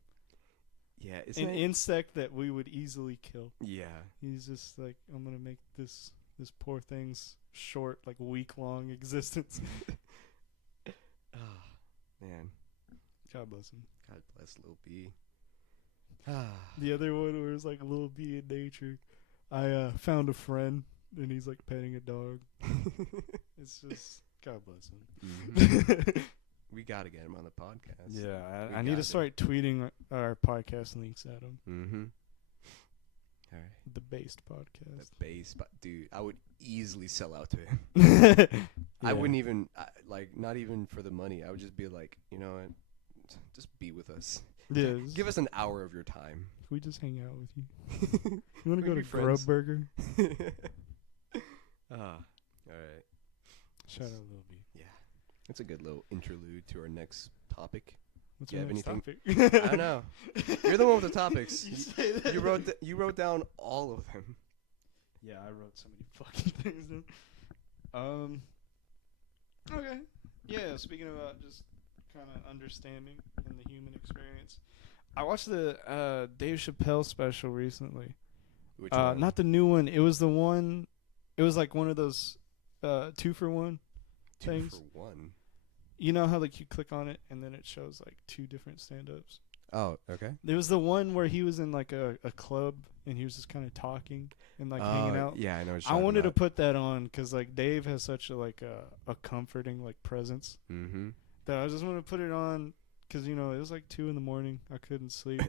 Yeah, it's an insect that we would easily kill. Yeah, he's just like, I'm gonna make this poor thing's short, like week-long existence. Man, God bless him. God bless Lil B. The other one where it's like Lil B in nature. I found a friend and he's like petting a dog. It's just, God bless him. We gotta get him on the podcast. Yeah, I need to start tweeting our podcast links at him. All right. The Based podcast. The Based, dude, I would easily sell out to him. I wouldn't even not even for the money. I would just be like, you know what, just be with us. Yeah, give us an hour of your time. Can we just hang out with you? You want to go to friends. Grub Burger? All right. Shout out Lil B. Yeah, that's a good little interlude to our next topic. What's Do you have next anything? topic? I don't know. You're the one with the topics. You say that. You wrote down all of them. Yeah, I wrote so many fucking things down. Okay. Yeah, speaking about just kind of understanding in the human experience, I watched the Dave Chappelle special recently. Which one? Not the new one. It was the one. It was like one of those 2-for-1 things. 2-for-1. You know how like you click on it and then it shows like 2 different stand-ups. Oh, okay. There was the one where he was in like a club and he was just kind of talking and like hanging out. Yeah, I know. What I wanted to put that on because like Dave has such a comforting like presence that I just want to put it on because you know it was like 2 a.m. I couldn't sleep.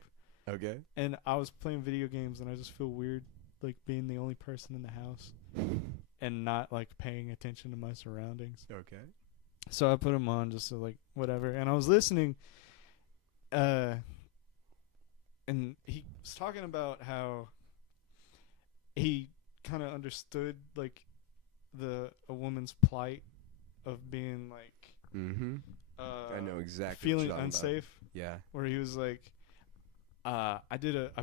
Okay. And I was playing video games and I just feel weird like being the only person in the house and not like paying attention to my surroundings. Okay. So I put them on just to like whatever, and I was listening, and he was talking about how he kind of understood like a woman's plight of being like I know exactly feeling what you're unsafe. about. Yeah. Where he was like, I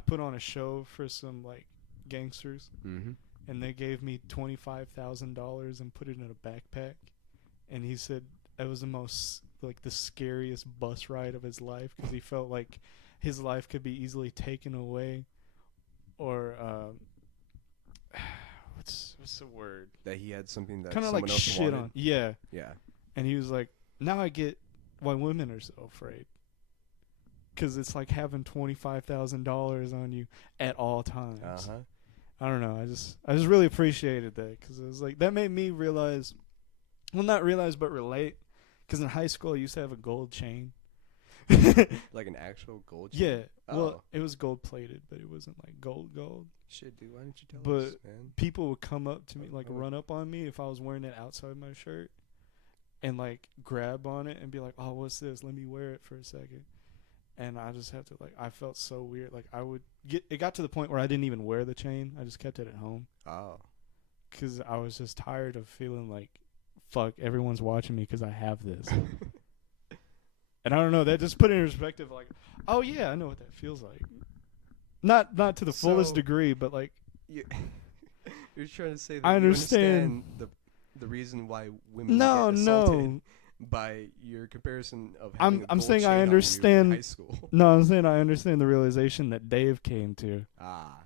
put on a show for some like gangsters, and they gave me $25,000 and put it in a backpack, and he said it was the scariest bus ride of his life because he felt like his life could be easily taken away, or what's the word? That he had something that kind of someone like else shit wanted. on. Yeah. Yeah. And he was like, now I get why women are so afraid. Because it's like having $25,000 on you at all times. I don't know. I just really appreciated that because it was like that made me realize, well, not realize but relate. Because in high school I used to have a gold chain. Like an actual gold chain? Yeah. Oh. Well, it was gold plated, but it wasn't like gold. Shit, dude, why didn't you tell But us, man? people would come up to me, like run up on me if I was wearing it outside my shirt, and like grab on it and be like, "Oh, what's this? Let me wear it for a second." And I just have to like, I felt so weird. Like it got to the point where I didn't even wear the chain. I just kept it at home. Oh. Because I was just tired of feeling like, fuck, everyone's watching me because I have this. And I don't know, that just put it in perspective like, oh yeah, I know what that feels like. Not to the fullest degree, but like. You're trying to say that I you understand the reason why women get assaulted by your comparison of having I'm a gold saying chain I on you understand. in high school. No, I'm saying I understand the realization that Dave came to. Ah.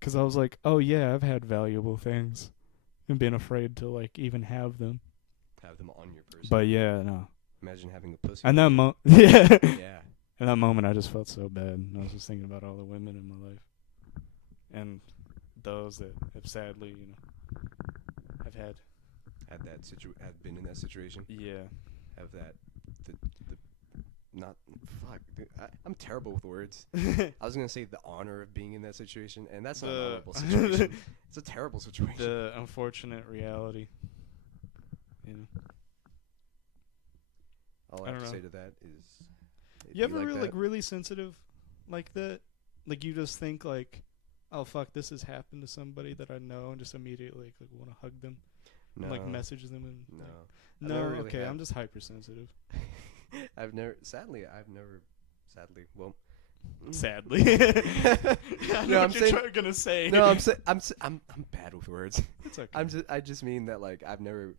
Because I was like, oh yeah, I've had valuable things, and been afraid to like even have them. Have them on your person. But yeah, no. Imagine having a pussy. And that yeah. In that moment, I just felt so bad. I was just thinking about all the women in my life, and those that have sadly, have have been in that situation. Yeah. Have that not fuck. Dude, I'm terrible with words. I was gonna say the honor of being in that situation, and that's not a horrible situation. It's a terrible situation. The unfortunate reality. All I have to say to that is, you ever like really sensitive like that? Like you just think like, oh fuck, this has happened to somebody that I know, and just immediately like want to hug them, and, like message them, and no, really okay, I'm just hypersensitive. Sadly. Well, sadly. No, I'm saying gonna say. No, I'm bad with words. It's okay. I just mean that like I've never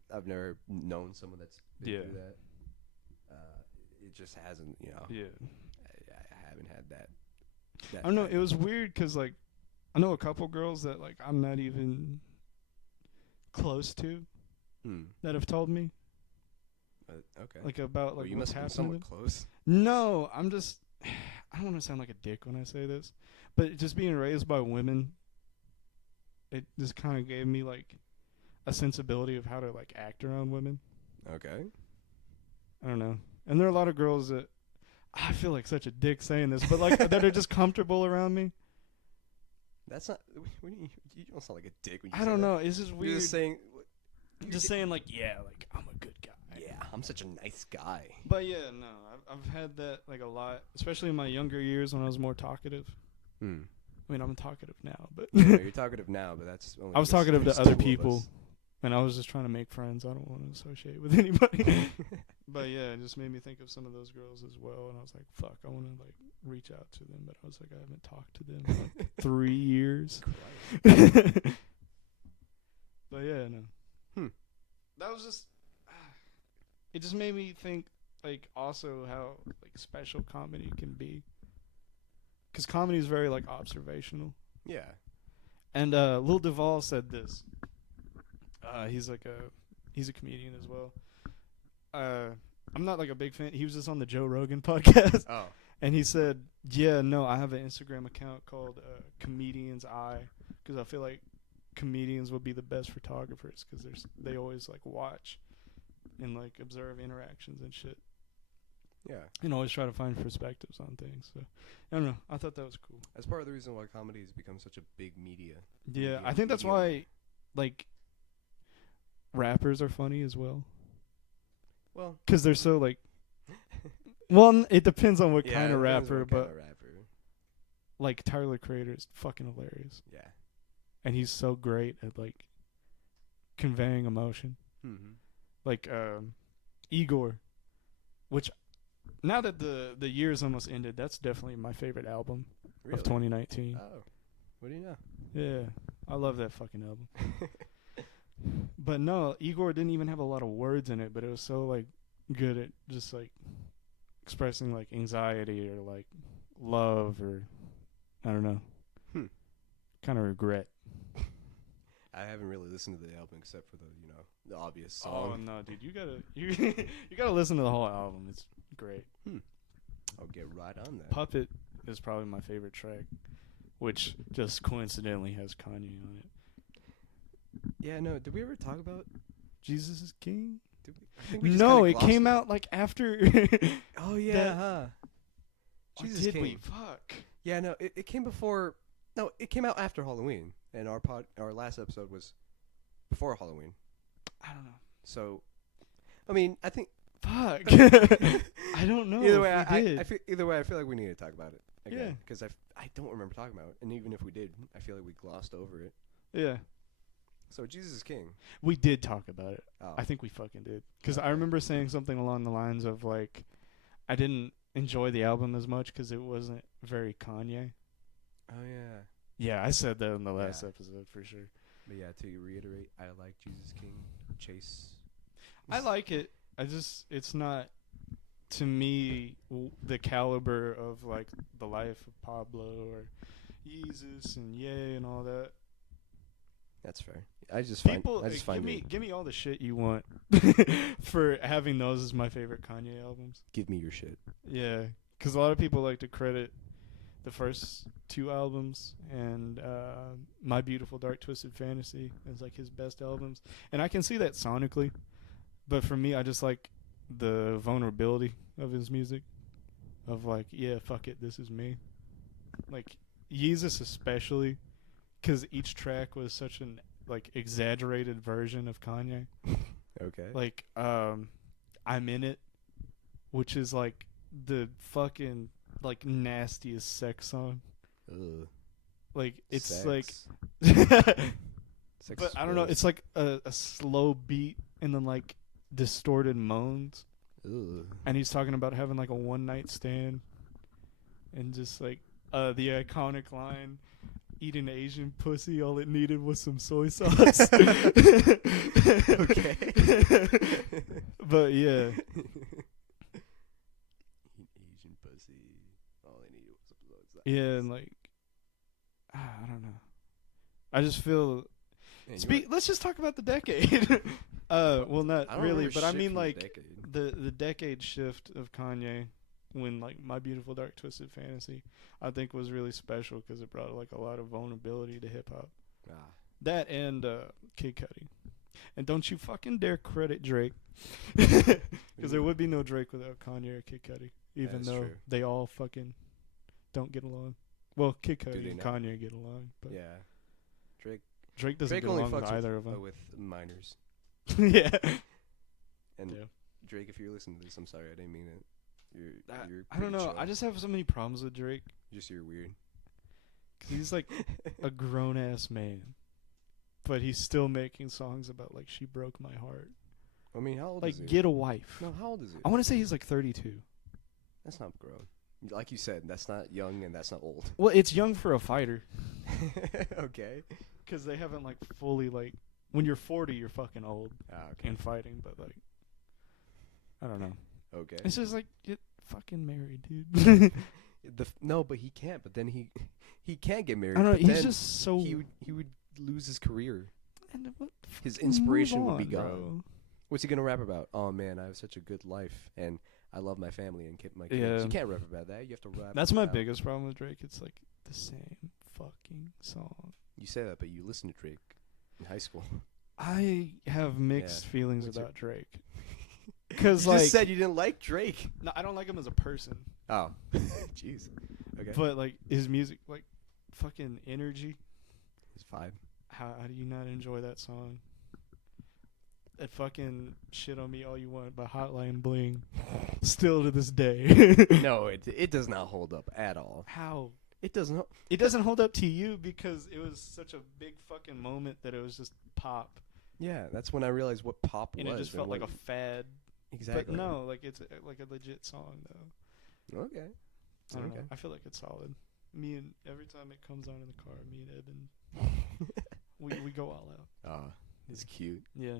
known someone that's been through that. It just hasn't, Yeah. I haven't had that. I don't know. It was weird because like I know a couple girls that like I'm not even close to that have told me. Okay. Like about like you what's must happening. Be somewhat close. No, I'm just. I don't want to sound like a dick when I say this, but just being raised by women, it just kind of gave me like a sensibility of how to like act around women. Okay. I don't know. And there are a lot of girls that I feel like such a dick saying this, but like that are just comfortable around me. That's not. You don't sound like a dick when you say I don't know. It's just weird. You're just saying like, yeah, like I'm a good guy. Yeah, I'm such a nice guy. But yeah, no, I've had that like a lot, especially in my younger years when I was more talkative. I mean, I'm talkative now, but you're talkative now, but that's. Only I was talkative to other people, and I was just trying to make friends. I don't want to associate with anybody. But yeah, it just made me think of some of those girls as well, and I was like, fuck, I want to like reach out to them, but I was like, I haven't talked to them in like 3 years. But yeah, no. That was just. It just made me think, like, also how like special comedy can be. Because comedy is very like observational. Yeah. And Lil Duval said this. He's a comedian as well. I'm not like a big fan. He was just on the Joe Rogan podcast. Oh. And he said, "Yeah, no, I have an Instagram account called Comedian's Eye because I feel like comedians would be the best photographers because they always like watch and like observe interactions and shit." Yeah. and always try to find perspectives on things. So I don't know. I thought that was cool. That's part of the reason why comedy has become such a big media. Yeah, I think that's why, like, rappers are funny as well. Well, because they're so like. Well, it depends on what kind of rapper, but like Tyler the Creator is fucking hilarious. Yeah. And he's so great at like conveying emotion. Mm-hmm. Like Igor, which now that the year's almost ended, that's definitely my favorite album of 2019. Oh, what do you know? Yeah, I love that fucking album. But no, Igor didn't even have a lot of words in it, but it was so like good at just like expressing like anxiety or like love or I don't know, kind of regret. I haven't really listened to the album except for the obvious song. Oh no, dude, you gotta listen to the whole album. It's great. I'll get right on that. Puppet is probably my favorite track, which just coincidentally has Kanye on it. Yeah, no. Did we ever talk about Jesus is King? Did we? I think we just No, it came out like after. Oh yeah, huh? Jesus did King. we? Fuck. Yeah, no. It came before. No, it came out after Halloween, and our last episode was before Halloween. I don't know. So, I mean, I think. Fuck. I don't know. Either way, I feel like we need to talk about it again because I don't remember talking about it, and even if we did, I feel like we glossed over it. Yeah. So Jesus is King. We did talk about it. Oh. I think we fucking did. Because I remember saying something along the lines of like, I didn't enjoy the album as much because it wasn't very Kanye. Oh yeah. Yeah, I said that in the last episode for sure. But yeah, to reiterate, I like Jesus King. Chase. I like it. It's not, to me, the caliber of like the life of Pablo or Jesus and Ye and all that. That's fair. I just give me all the shit you want for having those as my favorite Kanye albums. Give me your shit. Yeah, because a lot of people like to credit the first two albums and My Beautiful Dark Twisted Fantasy as like his best albums, and I can see that sonically, but for me, I just like the vulnerability of his music, of like, yeah, fuck it, this is me. Like Yeezus especially, because each track was such an like exaggerated version of Kanye. Okay. Like I'm in it, which is like the fucking like nastiest sex song. Ugh. Like it's Sex. like Sex but I don't know, it's like a slow beat and then like distorted moans. Ugh. And he's talking about having like a one night stand and just like the iconic line, eating Asian pussy, all it needed was some soy sauce. Okay. But yeah. Asian pussy. All I needed was some soy sauce. Yeah, and like I don't know. I just feel let's just talk about the decade. Well, not really, but I mean like the decade shift of Kanye when like My Beautiful Dark Twisted Fantasy I think was really special because it brought like a lot of vulnerability to hip hop. That and Kid Cudi. And don't you fucking dare credit Drake, because there would be no Drake without Kanye or Kid Cudi, even though they all fucking don't get along. Well, Kid Cudi and Kanye get along, but yeah, Drake doesn't get along with either of them. With minors. Yeah. And Drake, if you're listening to this, I'm sorry, I didn't mean it. You're I don't know. chill. I just have so many problems with Drake. Just you're weird. 'Cause he's like a grown ass man, but he's still making songs about like she broke my heart. I mean, how old like is he? get a wife. No, how old is he? I want to say he's like 32. That's not grown. Like you said, that's not young and that's not old. Well, it's young for a fighter. Okay. Because they haven't like fully like when you're 40, you're fucking old Okay. and fighting. But like, I don't know. Okay. It's just like get fucking married, dude. No, but he can't. But then he can't get married. I don't know. But He's then just so. he would lose his career. And His inspiration would be gone. Bro. What's he gonna rap about? Oh man, I have such a good life and I love my family and my kids. Yeah. You can't rap about that. You have to rap. That's my about biggest problem with Drake. It's like the same fucking song. You say that, but you listen to Drake in high school. I have mixed feelings What's about Drake. Because You like, just said you didn't like Drake. no, I don't like him as a person. Oh, jeez. Okay. But like his music, like fucking energy. His vibe. How do you not enjoy that song? That fucking shit on me all you want by Hotline Bling. Still to this day. No, it does not hold up at all. How? It doesn't. It doesn't hold up to you because it was such a big fucking moment that it was just pop. Yeah, that's when I realized what pop And was. it just felt like a fad. Exactly. But no, like it's like a legit song though. Okay. I don't know. I feel like it's solid. Me and every time it comes on in the car, me and Eben, we go all out. Oh, it's cute. Yeah.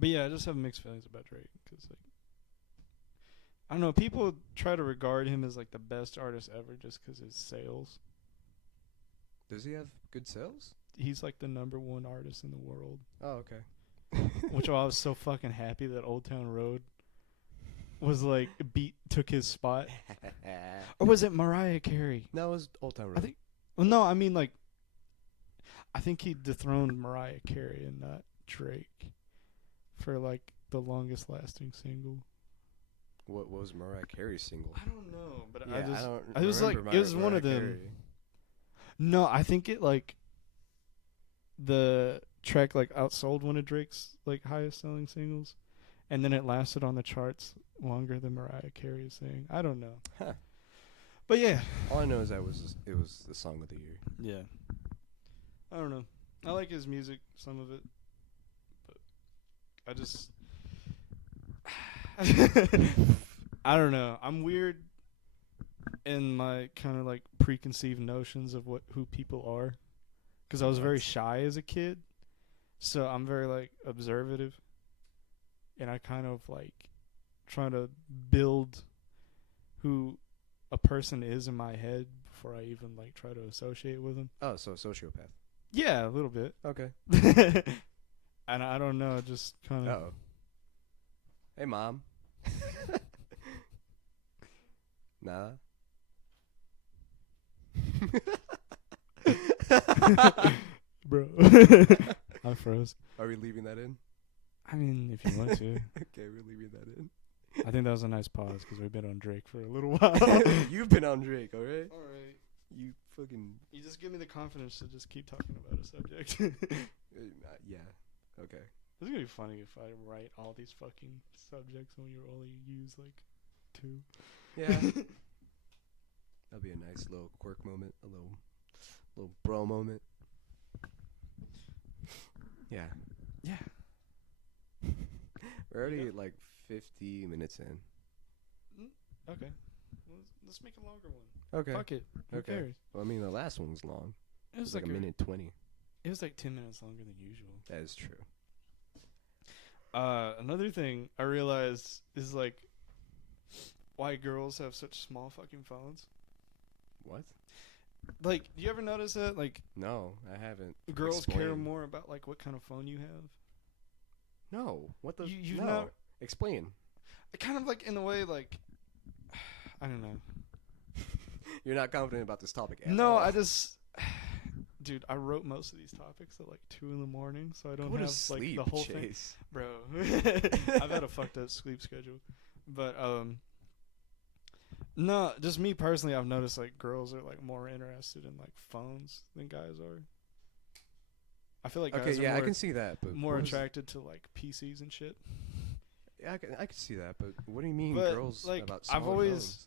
But yeah, I just have mixed feelings about Drake because like I don't know. People try to regard him as like the best artist ever just because his sales. Does he have good sales? He's like the #1 artist in the world. Oh, okay. Which I was so fucking happy that Old Town Road was like took his spot. Or was it Mariah Carey? No, it was Old Town Road. I think. Well, no, I mean like. I think he dethroned Mariah Carey and not Drake for like the longest lasting single. What was Mariah Carey's single? I don't know, but Yeah, I just don't I was like remember it was one of Mariah them. Carey. No, I think it like the track like outsold one of Drake's like highest selling singles, and then it lasted on the charts longer than Mariah Carey's thing. I don't know, Huh. but yeah, All I know is it was the song of the year. yeah. I don't know. I like his music, some of it, but I just I don't know. I'm weird in my kind of like preconceived notions of who people are, because I was very shy as a kid, so I'm very like observative, and I kind of like try to build who a person is in my head before I even like try to associate with them. Oh, so sociopath. Yeah, a little bit. Okay. And I don't know, just kind of. Oh. Hey, Mom. Nah. Bro. I froze. Are we leaving that in? I mean, if you want to. Okay, we're leaving that in. I think that was a nice pause because we've been on Drake for a little while. You've been on Drake, all right? All right. You fucking... You just give me the confidence to just keep talking about a subject. yeah. Okay. It's gonna be funny if I write all these fucking subjects when you only use like 2. Yeah. That'll be a nice little quirk moment, a little bro moment. Yeah. Yeah. We're already at like 50 minutes in. Okay. Let's make a longer one. Okay. Fuck it. Who cares? Well, I mean, the last one was long. It was like a minute 20. It was like 10 minutes longer than usual. That is true. Another thing I realized is like why girls have such small fucking phones. What? Like, do you ever notice that? Like, No, I haven't. girls care Explain. more about like what kind of phone you have. No. What the? You've no. not- Explain. Kind of like in a way, like I don't know. You're not confident about this topic at No, all. I just, dude, I wrote most of these topics at like 2 a.m, so I don't Go to have sleep, like the whole thing. Chase. Bro, I've had a fucked up sleep schedule, but no, just me personally, I've noticed like girls are like more interested in like phones than guys are. I feel like guys Okay, are yeah, more, I can see that, but more what is- attracted to like PCs and shit. Yeah, I can see that, but what do you mean, But girls like about I've smaller always, phones?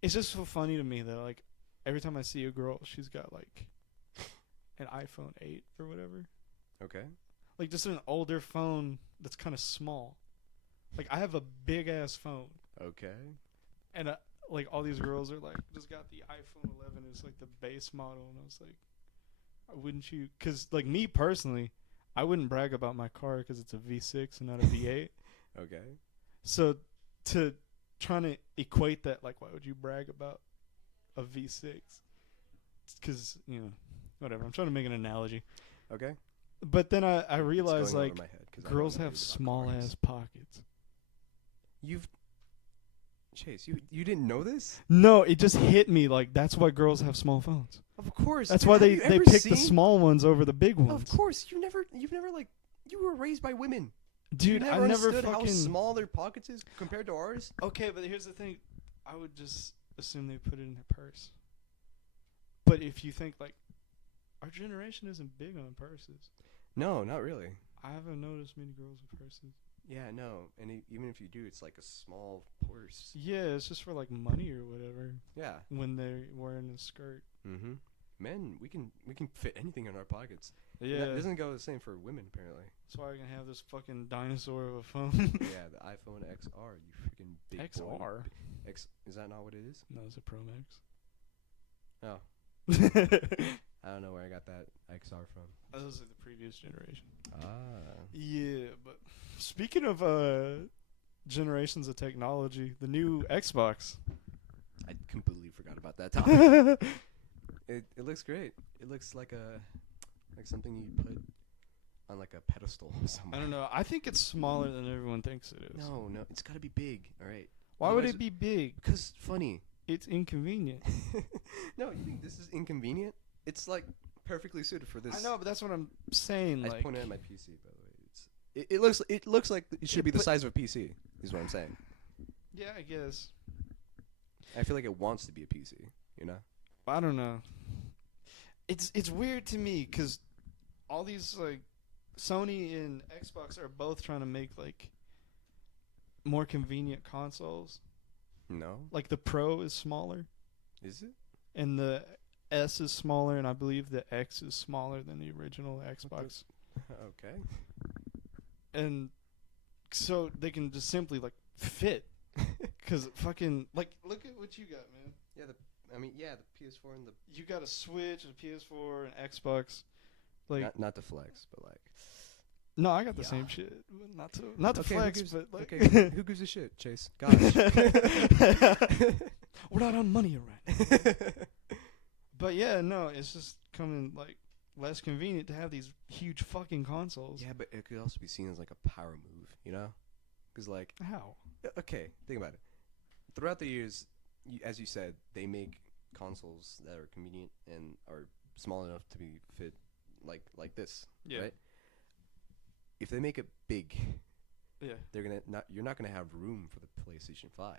it's just so funny to me that like every time I see a girl, she's got like an iPhone 8 or whatever. Okay. Like just an older phone that's kind of small. Like I have a big ass phone, Okay. and like all these girls are like just got the iPhone 11. It's like the base model, and I was like, wouldn't you? Because like me personally, I wouldn't brag about my car because it's a V6 and not a V8. Okay. So to trying to equate that, like, why would you brag about a V6? Because whatever. I'm trying to make an analogy. Okay. But then I It's realized going over like my head 'cause I girls don't know have about small cars. ass pockets. Chase, you didn't know this? No, it just hit me like that's why girls have small phones. Of course. That's Have why you they ever pick the seen- small ones over the big ones. Of course, you've never like you were raised by women. Dude, you I never never understood fucking. how small their pockets is compared to ours. Okay, but here's the thing. I would just assume they put it in their purse. But if you think like, our generation isn't big on purses. No, not really. I haven't noticed many girls with purses. Yeah, no. And even if you do, it's like a small purse. Yeah, it's just for like money or whatever. Yeah. When they're wearing a skirt. Mm-hmm. Men, we can fit anything in our pockets. Yeah. That doesn't go the same for women, apparently. That's why I can have this fucking dinosaur of a phone. Yeah, the iPhone XR, you freaking big XR? boy. Is that not what it is? No, it's a Pro Max. Oh. I don't know where I got that XR from. Those are the previous generation. Ah. Yeah, but speaking of generations of technology, the new Xbox. I completely forgot about that topic. It looks great. It looks like something you put on like a pedestal somewhere. I don't know. I think it's smaller than everyone thinks it is. No, it's got to be big. All right. Why would it be big? Because funny. It's inconvenient. No, you think this is inconvenient? It's like perfectly suited for this. I know, but that's what I'm saying. I like, pointed at my PC, by the way. It looks like it should be the size of a PC. Is what I'm saying. Yeah, I guess. I feel like it wants to be a PC. You know. I don't know. It's weird to me because all these like Sony and Xbox are both trying to make like more convenient consoles. No. Like the Pro is smaller. Is it? And the S is smaller, and I believe the X is smaller than the original Xbox. Okay. And so they can just simply like fit. Because fucking like look at what you got, man. Yeah, the PS4 and the You got a Switch, a PS4, an Xbox. Like not to flex, but like. no, I got the Yeah. same shit. Not to Okay, flex, who gives, but like okay, who gives a shit, Chase? Gosh. we're not on money right. But yeah, no, it's just coming like less convenient to have these huge fucking consoles. Yeah, but it could also be seen as like a power move, you know? Because like, How? okay, think about it. Throughout the years, as you said, they make consoles that are convenient and are small enough to be fit like this, Yeah. right? If they make it big, Yeah. you're not gonna have room for the PlayStation 5.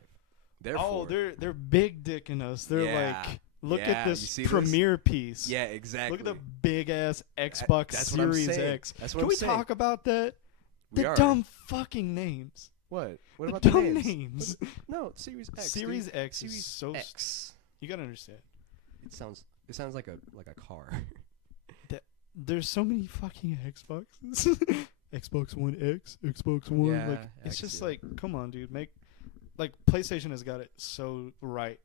Oh, Therefore, they're big dicking us. They're Yeah. like, look Yeah, at you this see this? premiere piece. yeah, exactly. Look at the big ass Xbox That's what I'm Series saying. X. That's what Can I'm we saying. talk about that? We The are. dumb fucking names. What? What The about the dumb names? names. No, Series X. Series dude. X Series is so. X. You gotta understand. It sounds like a car. There's so many fucking Xboxes. Xbox One X, Xbox One. Yeah, like I it's can just see like, come on, dude. Like PlayStation has got it so right.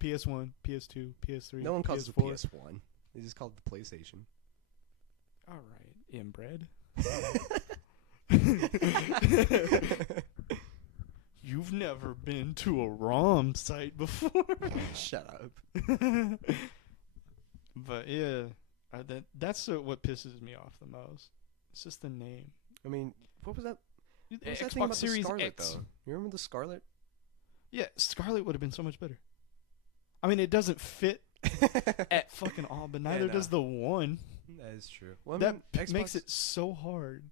PS1, PS2, PS3. No one calls it PS4. the PS1. They just call it the PlayStation. All right, inbred. You've never been to a ROM site before. Shut up. But yeah, that's what pisses me off the most. It's just the name. I mean, what was that? Dude, What was that Xbox thing about Series the Scarlet, X. though? You remember the Scarlet? Yeah, Scarlet would have been so much better. I mean, it doesn't fit at fucking all, but neither does the One. That is true. Well, I That mean, makes it so hard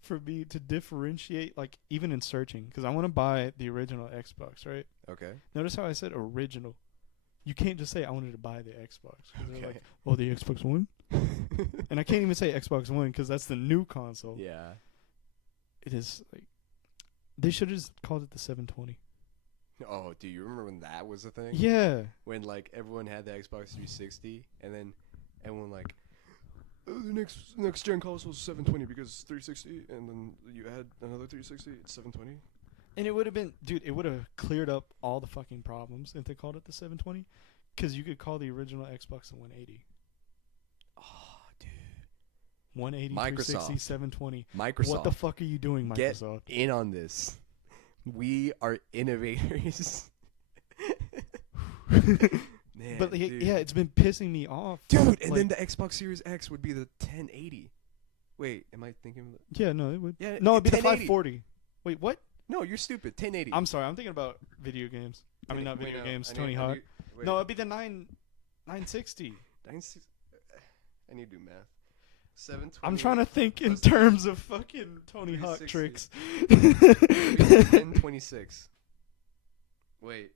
for me to differentiate, like, even in searching, because I want to buy the original Xbox, right? Okay. Notice how I said original. You can't just say I wanted to buy the Xbox. 'Cause they're Okay. like, oh, the Xbox One? And I can't even say Xbox One because that's the new console. Yeah. It is, like, they should have just called it the 720. Oh, do you remember when that was a thing? Yeah. When like everyone had the Xbox 360, and then everyone like, oh, the next gen console is 720 because 360, and then you add another 360, it's 720. And it would have been, dude, it would have cleared up all the fucking problems if they called it the 720. Because you could call the original Xbox the 180. Oh, dude. 180, Microsoft. 360, 720. Microsoft. What the fuck are you doing, Get Microsoft? in on this. We are innovators. Man, But like, dude. yeah, it's been pissing me off. Dude, and like, then the Xbox Series X would be the 1080. Wait, am I thinking of the... yeah, no, it would. Yeah, No, it'd be the 1080. 540. Wait, what? No, you're stupid. 1080. I'm sorry, I'm thinking about video games. I mean, not Wait, video no, games, I Tony need- Hawk. wait. No, it'd be the 960. 96 I need to do math. 720. I'm trying to think in plus terms of fucking Tony Hawk 360. tricks. 1026. Wait.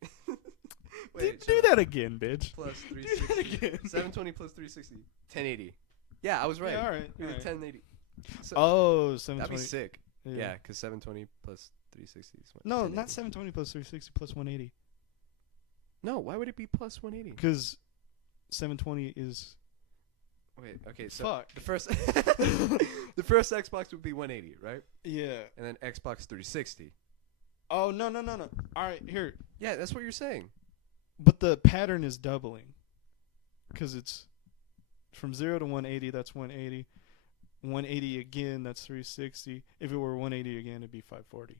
Do that again, bitch. Plus Do that 360. again. 720 plus 360. 1080. Yeah, I was right. Yeah, all right. We did All right. 1080. So Oh, that'd 720. be sick. Yeah, because 720 plus 360 is what? No, 1080. not 720 plus 360 plus 180. No, why would it be plus 180? Because 720 is. Wait, okay, so Fuck. the first the first Xbox would be 180, right? Yeah. And then Xbox 360. Oh, no. All right, here. Yeah, that's what you're saying. But the pattern is doubling. Because it's from 0 to 180, that's 180. 180 again, that's 360. If it were 180 again, it'd be 540.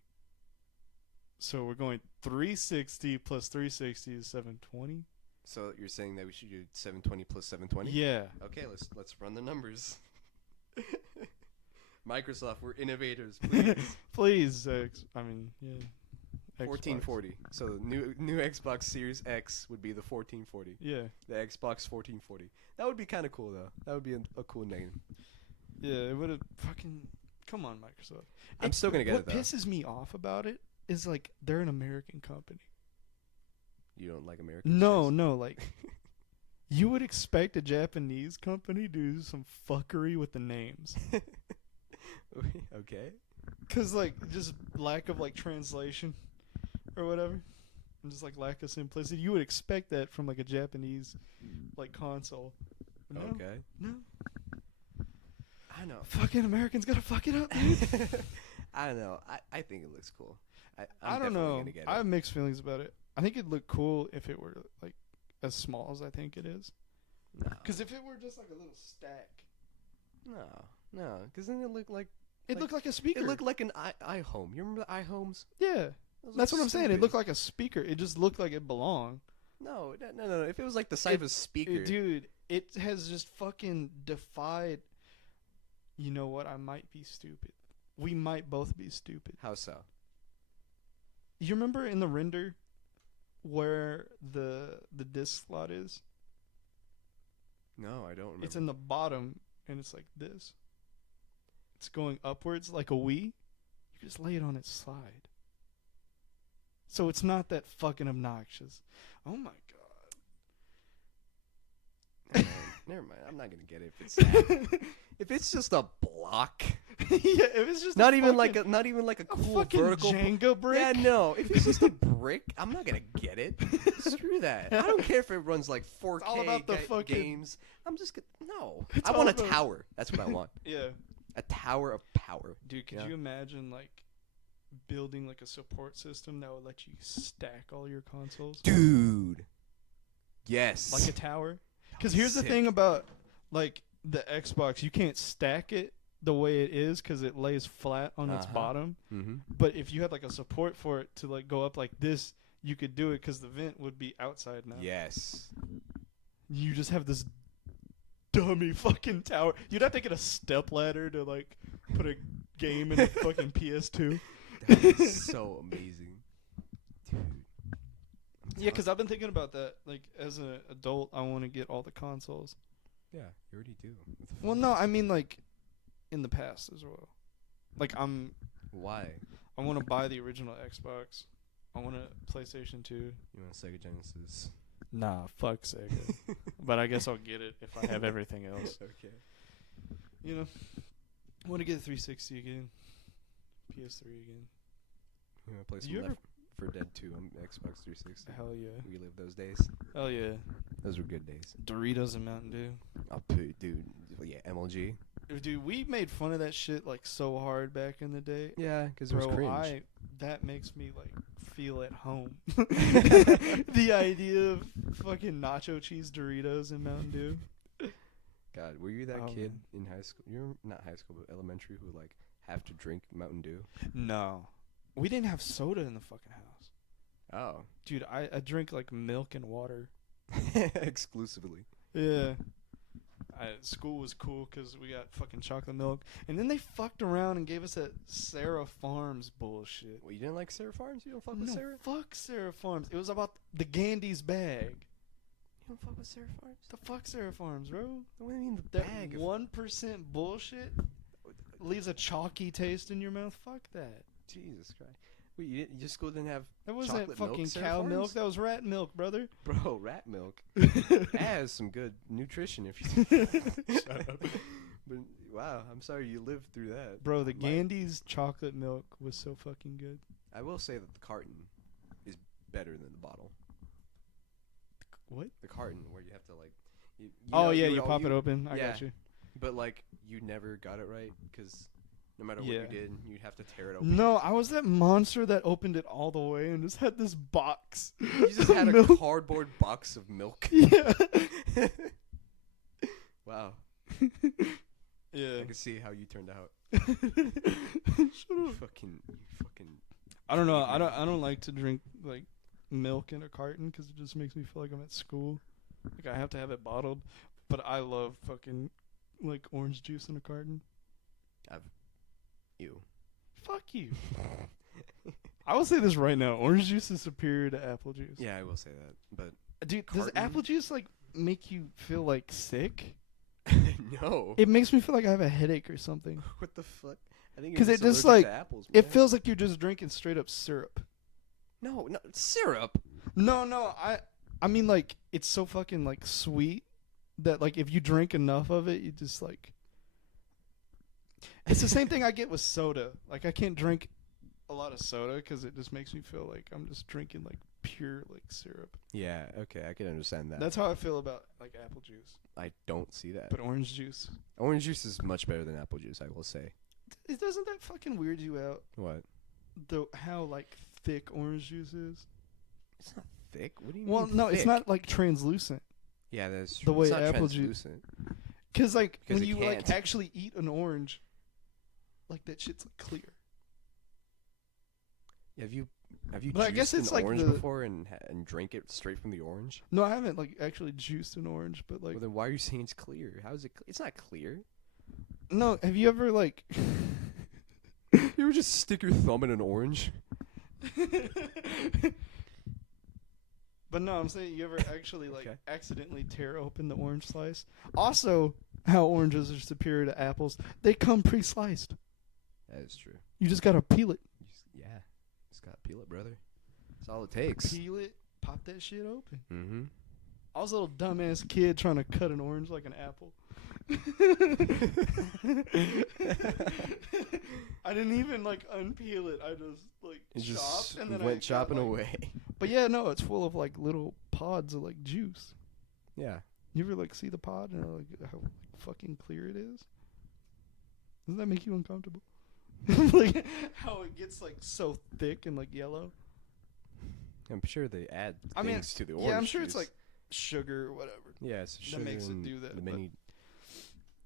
So we're going 360 plus 360 is 720. So you're saying that we should do 720 plus 720? Yeah. Okay, let's run the numbers. Microsoft, we're innovators, please. Please, I mean, yeah. Xbox. 1440. So the new Xbox Series X would be the 1440. Yeah. The Xbox 1440. That would be kind of cool, though. That would be a cool name. Yeah, it would have fucking. Come on, Microsoft. I'm still gonna get it, though. What pisses me off about it is like they're an American company. You don't like American? No, like you would expect a Japanese company to do some fuckery with the names. Okay. Cause like just lack of like translation or whatever, and just like lack of simplicity. You would expect that from like a Japanese like console. No, Okay. no. I know. Fucking Americans gotta fuck it up, dude. I don't know. I think it looks cool. I'm I don't definitely know. Gonna get it. I have mixed feelings about it. I think it'd look cool if it were like as small as I think it is. No. Because if it were just like a little stack, No. Because then it looked like it looked like a speaker. it looked like an iHome. You remember the iHomes? Yeah, Those that's look what I'm saying. It stupid. looked like a speaker. It just looked like it belonged. No. If it was like the size of a speaker, Dude, it has just fucking defied. You know what? I might be stupid. We might both be stupid. How so? You remember in the render where the disc slot is? No, I don't remember. It's in the bottom, and it's like this. It's going upwards like a Wii. You just lay it on its side. So it's not that fucking obnoxious. Oh my god. Never mind. I'm not gonna get it if it's that. If it's just a block. Yeah, if it's just Not a even fucking, like a cool fucking vertical Jenga brick. Yeah, no. If it's just a brick, I'm not gonna get it. Screw that. I don't care if it runs like 4K all about the fucking- games. I'm just gonna no. It's I all want a about- tower. That's what I want. Yeah. A tower of power. Dude, could Yeah. you imagine like building like a support system that would let you stack all your consoles Dude. Yes. like a tower? Because be here's the sick. thing about like the Xbox, you can't stack it the way it is because it lays flat on its bottom. Mm-hmm. But if you had like a support for it to like go up like this, you could do it because the vent would be outside now. Yes. You just have this dummy fucking tower. You'd have to get a step ladder to like put a game in a fucking PS2. That is so amazing. Dude. Yeah, because I've been thinking about that. Like, as an adult, I want to get all the consoles. Yeah, you already do. Well, no, I mean, like, in the past as well. Like, Why? I want to buy the original Xbox. I want a PlayStation 2. You want a Sega Genesis? Nah, fuck Sega. But I guess I'll get it if I have everything else. Okay. You know, I want to get a 360 again. PS3 again. You want to play Do some you Left 4 Dead 2 on Xbox 360? Hell yeah. We live those days. Hell yeah. Those were good days. Doritos and Mountain Dew. Oh, dude. Yeah, MLG. Dude, we made fun of that shit like so hard back in the day. Yeah, because it was Bro, cringe. that makes me like feel at home. The idea of fucking nacho cheese Doritos and Mountain Dew. God, were you that Oh, kid man. in high school? You're not high school, but elementary, who like have to drink Mountain Dew? No. We didn't have soda in the fucking house. Oh, Dude, I drink like milk and water. exclusively. Yeah. School was cool because we got fucking chocolate milk. And then they fucked around and gave us that Sarah Farms bullshit. Well, you didn't like Sarah Farms? You don't fuck with No, Sarah? fuck Sarah Farms. It was about the Gandy's bag. don't fuck with Seraph Farms? The fuck Seraph Farms, bro? What do you mean the That bag? 1% bullshit leaves a chalky taste in your mouth. Fuck that. Jesus Christ. Wait, your school didn't have That wasn't chocolate fucking milk, Seraph cow Farms? milk. That was rat milk, brother. Bro, rat milk. That has some good nutrition if you shut up. But wow, I'm sorry you lived through that. Bro, the Gandy's chocolate milk was so fucking good. I will say that the carton is better than the bottle. What? The carton where you have to like. You pop it open. I got you. But like you never got it right because no matter what you did, you'd have to tear it open. No, I was that monster that opened it all the way and just had this box. You just had a cardboard box of milk. Yeah. Wow. Yeah. I can see how you turned out. Shut up. Fucking. I don't know. I don't like to drink like milk in a carton because it just makes me feel like I'm at school. Like I have to have it bottled. But I love fucking like orange juice in a carton. Ew. Fuck you. I will say this right now. Orange juice is superior to apple juice. Yeah, I will say that. But dude, carton? Does apple juice like make you feel like sick? No. It makes me feel like I have a headache or something. What the fuck? I think because it just like it feels like you're just drinking straight up syrup. No, syrup. No, I mean like it's so fucking like sweet that like if you drink enough of it, you just like. It's the same thing I get with soda. Like I can't drink a lot of soda because it just makes me feel like I'm just drinking like pure like syrup. Yeah, okay, I can understand that. That's how I feel about like apple juice. I don't see that. But orange juice. Orange juice is much better than apple juice, I will say. Doesn't that fucking weird you out? What? How like thick orange juice is? It's not thick. What do you mean? Well, no, thick? it's not like translucent. Yeah, that's true. The way it's not apple translucent. Because like when it you can't. like actually eat an orange, like that shit's like clear. Have you But I guess juiced it's an like orange before and drank it straight from the orange? No, I haven't like actually juiced an orange, but like. Well, then why are you saying it's clear? How is it? It's not clear. No, have you ever like? You ever just stick your thumb in an orange? But no, I'm saying you ever actually like accidentally tear open the orange slice. Also, how oranges are superior to apples? They come pre-sliced. That is true. You just gotta peel it. Just gotta peel it, brother. That's all it takes. Peel it, pop that shit open. Mm-hmm. I was a little dumbass kid trying to cut an orange like an apple. I didn't even like unpeel it. I just like chopped and then went chopping away. But yeah, no, it's full of like little pods of like juice. Yeah. You ever like see the pod and like how like, fucking clear it is? Doesn't that make you uncomfortable? Like how it gets like so thick and like yellow. I'm sure they add things to the orange. Yeah, I'm sure juice. it's like sugar or whatever. Yeah, it's sugar that makes it and do that. The many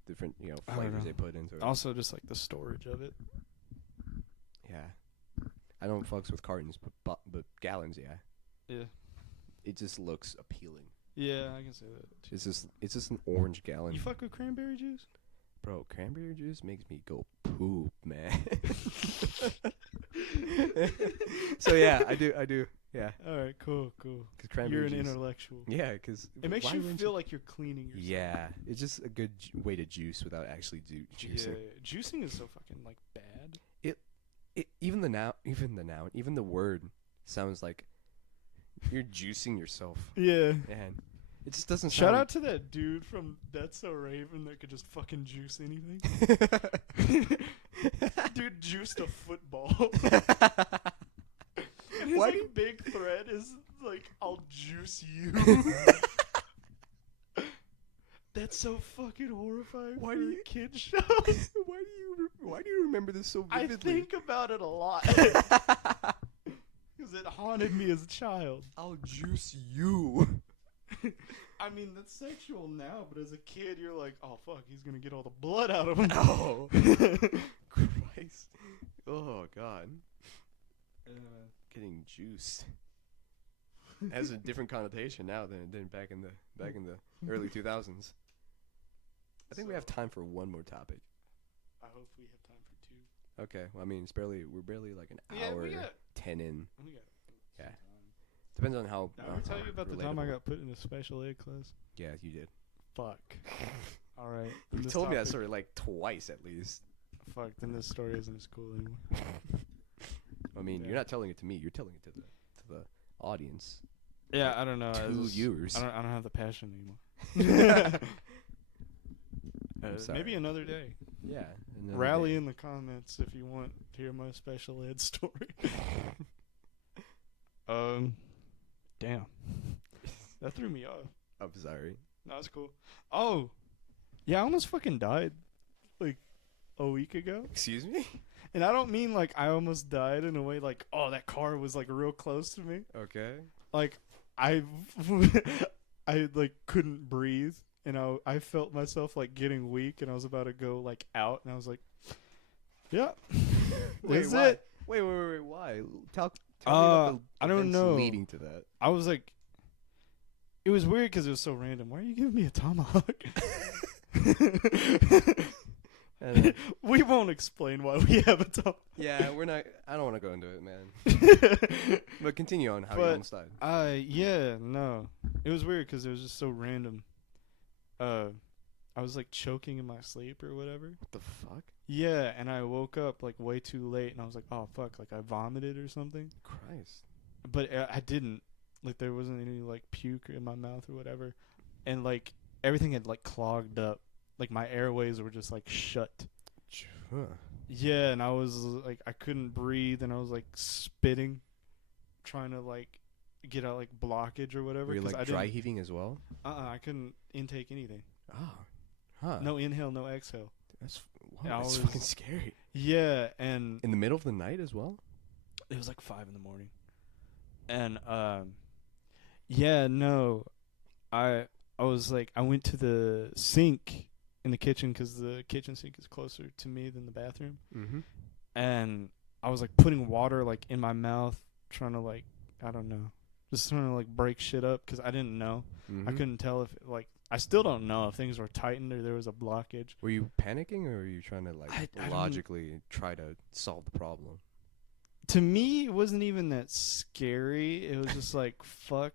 different flavors they put into it. Also, just like the storage of it. Yeah, I don't fucks with cartons, but gallons. Yeah. Yeah. It just looks appealing. Yeah, I can say that. It's just an orange gallon. You fuck with cranberry juice? Bro, cranberry juice makes me go poop, man. So yeah, I do. Yeah. All right, cool. You're an intellectual. Yeah, because it makes you feel like you're cleaning yourself. Yeah, it's just a good way to juice without actually juicing. Yeah, juicing is so fucking like bad. Even the word sounds like you're juicing yourself. Yeah. And it just doesn't. Shout out to that dude from That's So Raven that could just fucking juice anything. Dude juiced a football. His Why like, big thread is like, I'll juice you. That's so fucking horrifying. Why for do a you kid show? Why do you remember this so vividly? I think about it a lot. Because it haunted me as a child. I'll juice you. I mean, that's sexual now, but as a kid, you're like, oh, fuck, he's going to get all the blood out of him. Oh. Christ. Oh, God. Getting juiced has a different connotation now than it did back in the early 2000s. I think we have time for one more topic. I hope we have time for two. Okay, well, I mean, we're barely like an hour 10 in. We got Yeah. time. Depends on how. Did I ever tell you about the time I got put in a special ed class? Yeah, you did. Fuck. All right. You told me that story like twice at least. Fuck. Then this story isn't as cool anymore. I mean, you're not telling it to me. You're telling it to the audience. Yeah, like I don't know. 2 viewers. I don't have the passion anymore. I'm sorry. Maybe another day. Yeah. Rally in the comments if you want to hear my special ed story. Damn. That threw me off. I'm sorry. No, it's cool. Oh, yeah, I almost fucking died like a week ago. Excuse me? And I don't mean like I almost died in a way like, oh, that car was like real close to me. Okay. Like I like couldn't breathe, and I felt myself like getting weak, and I was about to go like out, and I was like, yeah, that's why? it. Wait, why? Tell me about the I don't events know. leading to that. I was like, it was weird because it was so random. Why are you giving me a tomahawk? We won't explain why we have a tomahawk. Yeah, we're not. I don't want to go into it, man. But continue on how you almost died. Yeah, no, it was weird because it was just so random. I was like choking in my sleep or whatever. What the fuck? Yeah, and I woke up like way too late, and I was like, oh fuck, like I vomited or something. Christ. But I didn't. Like there wasn't any like puke in my mouth or whatever, and like everything had like clogged up. Like my airways were just like shut. Huh. Yeah, and I was like I couldn't breathe, and I was like spitting, trying to like get out like blockage or whatever. Were you like dry heaving as well? I couldn't intake anything. Oh. Huh. No inhale, no exhale. That's That's fucking scary. Yeah, and in the middle of the night as well? It was like 5 a.m. And yeah, no, I was like I went to the sink in the kitchen because the kitchen sink is closer to me than the bathroom. Mm-hmm. And I was like putting water like in my mouth, trying to like I don't know, just trying to like break shit up because I didn't know. Mm-hmm. I couldn't tell if like I still don't know if things were tightened or there was a blockage. Were you panicking or were you trying to like logically try to solve the problem? To me, it wasn't even that scary. It was just like fuck.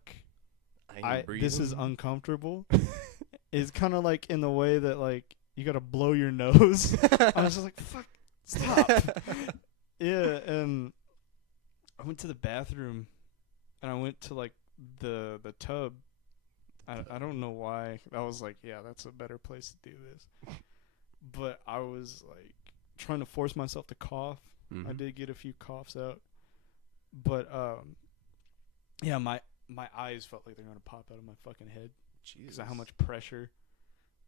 This is uncomfortable. It's kind of like in the way that like you gotta blow your nose. I was just like, fuck, stop. Yeah, and I went to the bathroom, and I went to like the tub. I don't know why. I was like, yeah, that's a better place to do this. But I was like trying to force myself to cough. Mm-hmm. I did get a few coughs out, but yeah, my eyes felt like they were gonna pop out of my fucking head because of how much pressure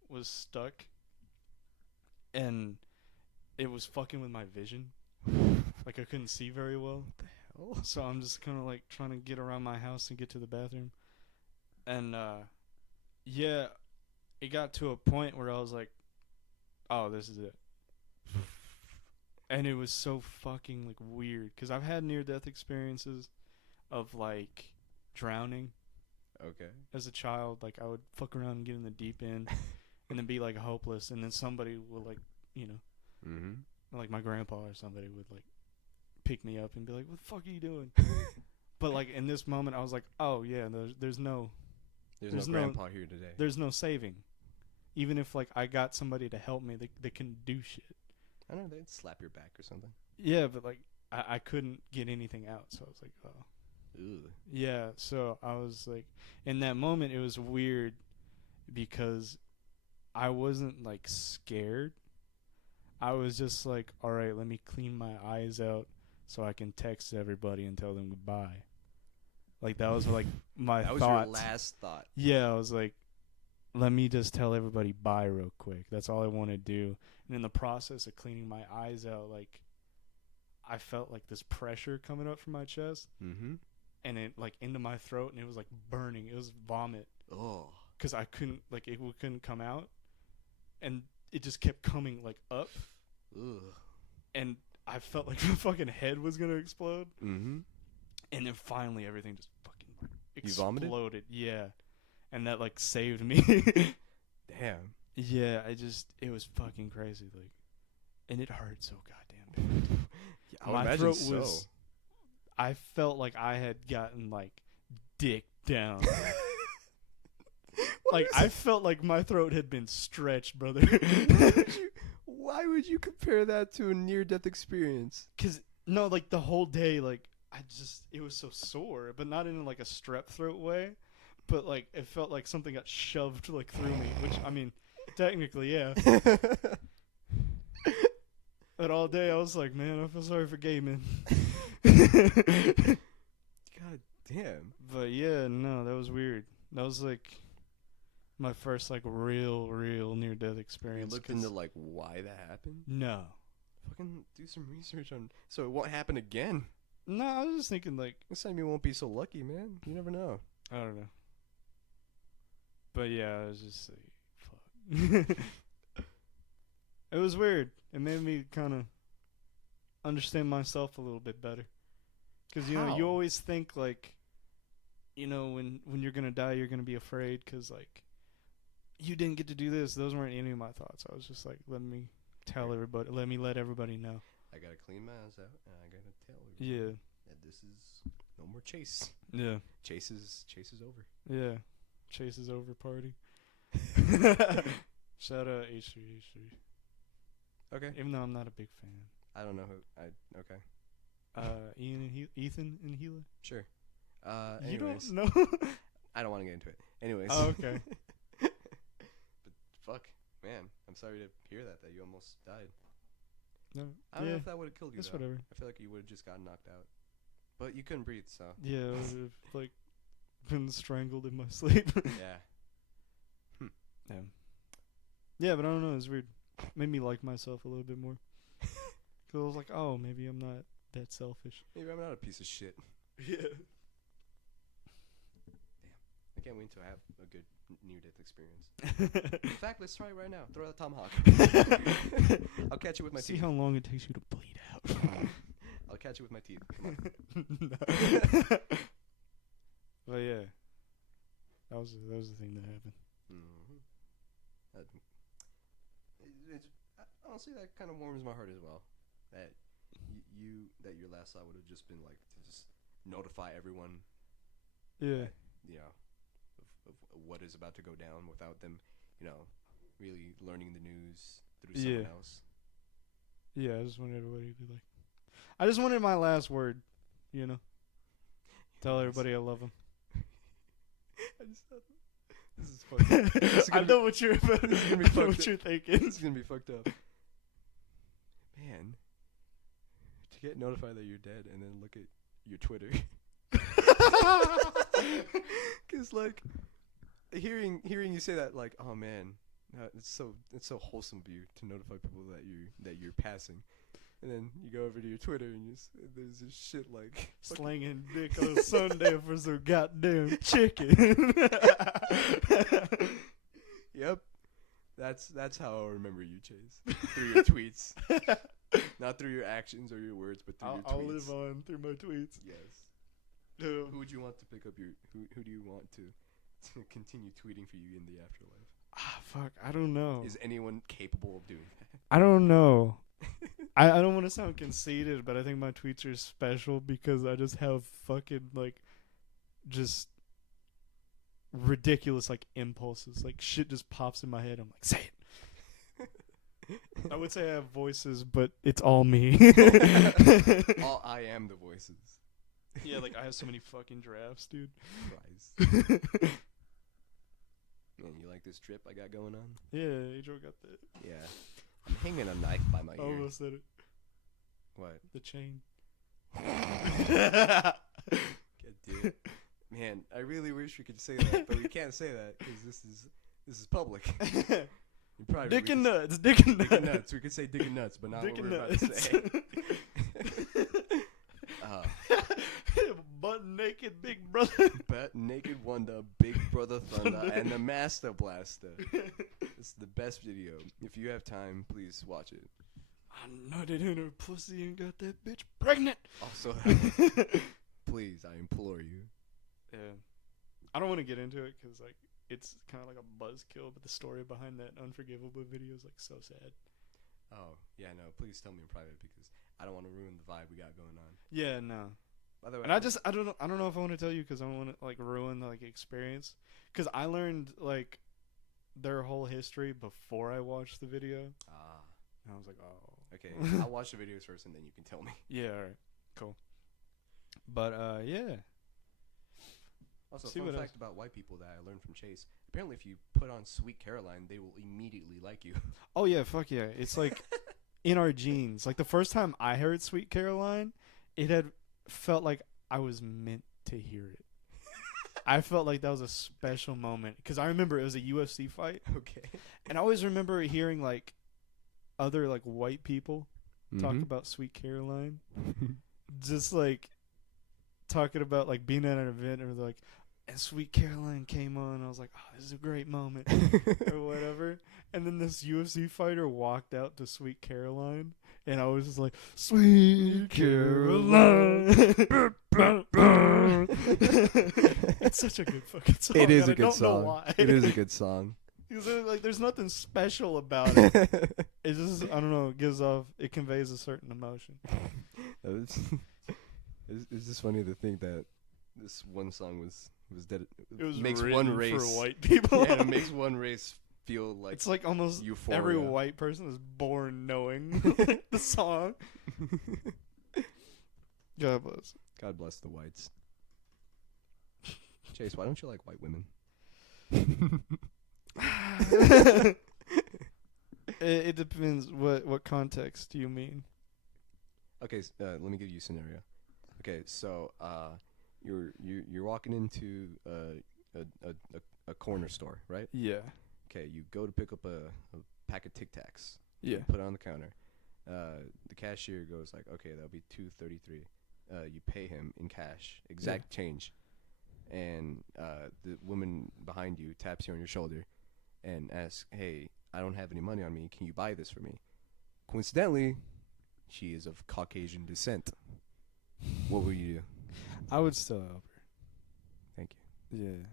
was stuck, and it was fucking with my vision. Like I couldn't see very well. What the hell? So I'm just kind of like trying to get around my house and get to the bathroom, and yeah, it got to a point where I was like, oh, this is it. And it was so fucking like weird because I've had near-death experiences of like drowning. Okay. As a child, like I would fuck around and get in the deep end, and then be like hopeless, and then somebody would like, you know, like my grandpa or somebody would like pick me up and be like, "What the fuck are you doing?" But like in this moment, I was like, "Oh yeah, there's no grandpa here today. There's no saving. Even if like I got somebody to help me, they can do shit." I don't know, they'd slap your back or something. Yeah, but like I couldn't get anything out, so I was like, oh. Ugh. Yeah, so I was like, in that moment it was weird because I wasn't like scared. I was just like, all right, let me clean my eyes out so I can text everybody and tell them goodbye. Like that was like my thought. That was your last thought. Yeah, I was like, let me just tell everybody bye real quick. That's all I want to do. And in the process of cleaning my eyes out, like, I felt like this pressure coming up from my chest. Mm-hmm. And it, like, into my throat, and it was, like, burning. It was vomit. Oh. Because I couldn't, like, it couldn't come out. And it just kept coming, like, up. Ugh. And I felt like my fucking head was going to explode. Mm-hmm. And then finally everything just fucking, like, exploded. You vomited? Yeah. And that, like, saved me. Damn. Yeah, it was fucking crazy, like, and it hurt so goddamn bad. My throat was. I felt like I had gotten like dick down. Like, I felt like my throat had been stretched, brother. Why would you compare that to a near-death experience? Because, no, like, the whole day, like, it was so sore, but not in, like, a strep throat way. But, like, it felt like something got shoved, like, through me, which, I mean, technically, yeah. But all day, I was like, man, I feel sorry for gay men. God damn. But, yeah, no, that was weird. That was, like, my first, like, real near-death You experience. looked into, like, why that happened? No. Fucking do some research on... So it won't happen again. No, I was just thinking, like... This time you won't be so lucky, man. You never know. I don't know. But, yeah, I was just like, fuck. It was weird. It made me kind of understand myself a little bit better. Because, you know, you always think, like, you know, when you're going to die, you're going to be afraid because, like, you didn't get to do this. Those weren't any of my thoughts. I was just like, let me let everybody know. I gotta clean my ass out, and I gotta tell everybody Yeah. that this is no more Chase. Yeah. Chase is over. Yeah. Chase is over party. Shout out H3H3. Okay. Even though I'm not a big fan. I don't know who. Okay. Ethan and Gila. Sure. You Anyways, don't know? I don't want to get into it. Anyways. Oh, okay. But fuck, man, I'm sorry to hear that you almost died. No. I don't know if that would have killed you. It's though. whatever. I feel like you would have just gotten knocked out, but you couldn't breathe, so. Yeah, I would have, like, been strangled in my sleep. Yeah. Yeah. Yeah, but I don't know. It's weird. Made me like myself a little bit more. Because I was like, oh, maybe I'm not that selfish. Maybe I'm not a piece of shit. Yeah. I can't wait to have a good near-death experience. In fact, let's try it right now. Throw out a tomahawk. I'll catch you with my See teeth. how long it takes you to bleed out. I'll catch you with my teeth. Come on. But yeah, that was the thing that happened. Mm-hmm. Honestly, that kind of warms my heart as well. That that your last thought would have just been like to just notify everyone. Yeah. That, you know, of what is about to go down without them, you know, really learning the news through someone else. Yeah, I just wanted everybody to be like, I just wanted my last word, you know. Tell everybody I love them. I just thought this is fucked up. I know what you're about. This is gonna be I know fucked what up. you're thinking. This is gonna be fucked up. Man, to get notified that you're dead and then look at your Twitter. Cause like hearing you say that, like, oh man, it's so wholesome of you to notify people that you're passing, and then you go over to your Twitter and there's this shit like Slanging dick on Sunday for some goddamn chicken. Yep, that's how I'll remember you, Chase, through your tweets, not through your actions or your words, but through your tweets. I'll live on through my tweets. Yes. Who would you want to pick up who do you want to continue tweeting for you in the afterlife? Fuck, I don't know. Is anyone capable of doing that? I don't know. I don't want to sound conceited, but I think my tweets are special because I just have fucking, like, just ridiculous, like, impulses. Like, shit just pops in my head. I'm like, say it. I would say I have voices, but it's all me. All I am the voices. Yeah, like, I have so many fucking drafts, dude. Christ. Man, you like this drip I got going on? Yeah, Adriel got that. Yeah. I'm hanging a knife by my ear. Almost said it. What? The chain. God damn. Man, I really wish we could say that, but we can't say that because this is public. Dick and nuts. Dick and Dick and nuts. We could say dick and nuts, but not Dick what and we're nuts. about to say. Butt naked big brother. Butt naked Wonder, Big Brother Thunder, and the Master Blaster. It's the best video. If you have time, please watch it. I nutted in her pussy and got that bitch pregnant. Also, please, I implore you. Yeah. I don't want to get into it because, like, it's kind of like a buzzkill, but the story behind that Unforgivable video is, like, so sad. Oh, yeah, no, please tell me in private because I don't want to ruin the vibe we got going on. Yeah, no. By the way, And I don't know if I want to tell you because I don't want to like ruin the like experience. Because I learned like their whole history before I watched the video. And I was like, oh. Okay, I'll watch the videos first and then you can tell me. Yeah, alright. Cool. But yeah. Also, See fun what fact else? about white people that I learned from Chase. Apparently, if you put on Sweet Caroline, they will immediately like you. Oh yeah, fuck yeah. It's like in our genes. Like the first time I heard Sweet Caroline, it had felt like I was meant to hear it. I felt like that was a special moment because I remember it was a UFC fight. Okay. And I always remember hearing like other like white people talk Mhm. about Sweet Caroline, just like talking about like being at an event and like, and Sweet Caroline came on. I was like, oh, this is a great moment or whatever. And then this UFC fighter walked out to Sweet Caroline, and I was just like, Sweet Caroline. It's such a good fucking song. It is and a good I don't know song. why. It is a good song. Because like, there's nothing special about it. It just, I don't know, it conveys a certain emotion. It's just funny to think that this one song was It was makes written one race for white people. Yeah, it makes one race feel like It's like almost euphoria. every white person is born knowing the song. God bless. God bless the whites. Chase, why don't you like white women? It depends what context do you mean. Okay, let me give you a scenario. Okay, so you're walking into a corner store, right? Yeah. Okay, you go to pick up a pack of Tic Tacs. Yeah. Put it on the counter. The cashier goes like, okay, that'll be $2.33. You pay him in cash, exact change, and the woman behind you taps you on your shoulder and asks, "Hey, I don't have any money on me. Can you buy this for me?" Coincidentally, she is of Caucasian descent. What would you do? I would still help her. Thank you. Yeah.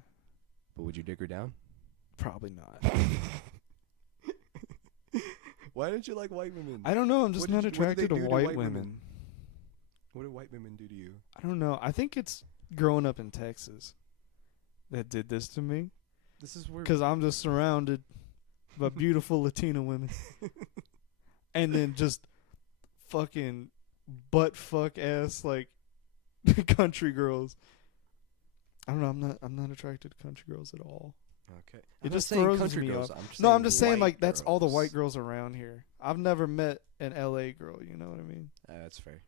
But would you dig her down? Probably not. Why don't you like white women? I don't know. I'm just What not did- what did they attracted to do to white white women. women? What do white women do to you? I don't know. I think it's growing up in Texas that did this to me. This is where Because I'm just surrounded by beautiful Latina women. And then just fucking butt fuck ass like country girls. I don't know. I'm not attracted to country girls at all. Okay. It I'm just not saying throws country me girls. off. I'm No, I'm just saying white like that's all the girls. white girls around here. I've never met an LA girl. You know what I mean? That's fair.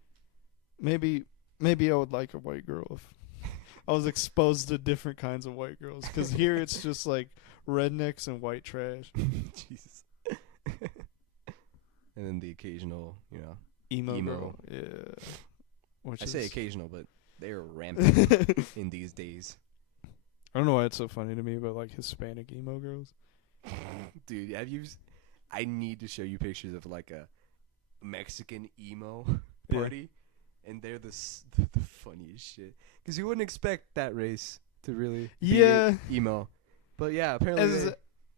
Maybe I would like a white girl if I was exposed to different kinds of white girls. Because here it's just like rednecks and white trash. Jesus. And then the occasional, Emo. Emo. Girl. Yeah. Which I is, say occasional, but they're rampant in these days. I don't know why it's so funny to me, but like Hispanic emo girls. Dude, I need to show you pictures of like a Mexican emo Yeah. party, and they're the funniest shit. Because you wouldn't expect that race to really be Yeah. emo. But yeah, apparently As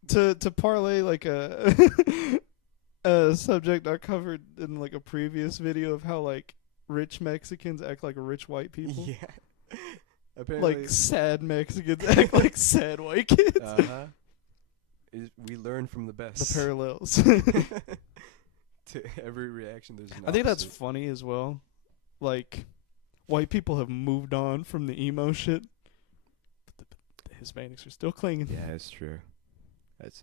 to parlay like a a subject I covered in like a previous video of how like rich Mexicans act like rich white people. yeah. Apparently, Like sad Mexicans act like sad white kids. We learn from the best. The parallels. To every reaction, there's an I think that's opposite. funny as well. Like, white people have moved on from the emo shit, but the Hispanics are still clinging. Yeah, it's true. That's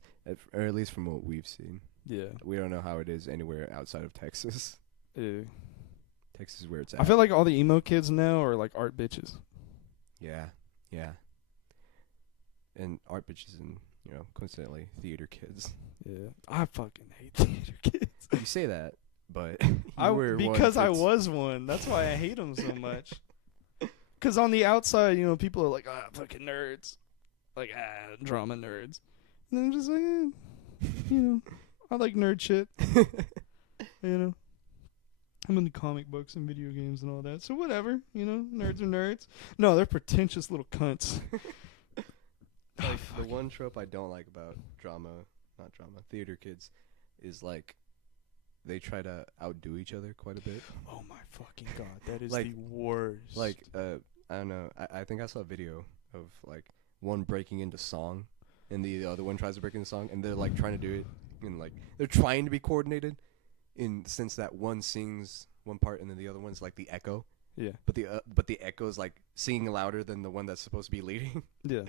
or at least from what we've seen. Yeah. We don't know how it is anywhere outside of Texas. Yeah. Texas is where it's at. I feel like all the emo kids now are like art bitches. Yeah. And art bitches and, coincidentally, theater kids. Yeah. I fucking hate theater kids. You say that, but you were one because I that's- was one. That's why I hate them so much. Because on the outside, people are like, fucking nerds. Like, drama nerds. And I'm just like, I like nerd shit. I'm into comic books and video games and all that. So whatever, nerds are nerds. No, they're pretentious little cunts. Like, the one trope I don't like about theater kids is like they try to outdo each other quite a bit. Oh my fucking god, that is Like- the worst. Like, I don't know. I think I saw a video of like one breaking into song, and the other one tries to break into song, and they're like trying to do it, and like they're trying to be coordinated, in the sense that one sings one part, and then the other one's like the echo. yeah, But the echo is like singing louder than the one that's supposed to be leading. yeah.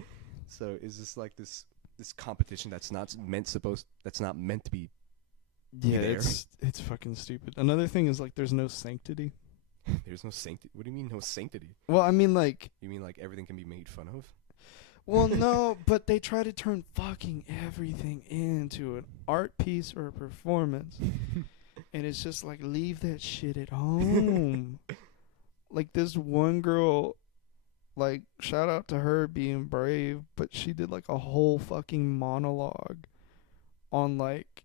So it's just like this competition that's not meant to be. Yeah, there. it's fucking stupid. Another thing is like there's no sanctity. There's no sanctity. What do you mean no sanctity? Well, I mean like You mean like everything can be made fun of? well, no, but they try to turn fucking everything into an art piece or a performance. And it's just like leave that shit at home. Like this one girl, like shout out to her being brave, but she did like a whole fucking monologue on like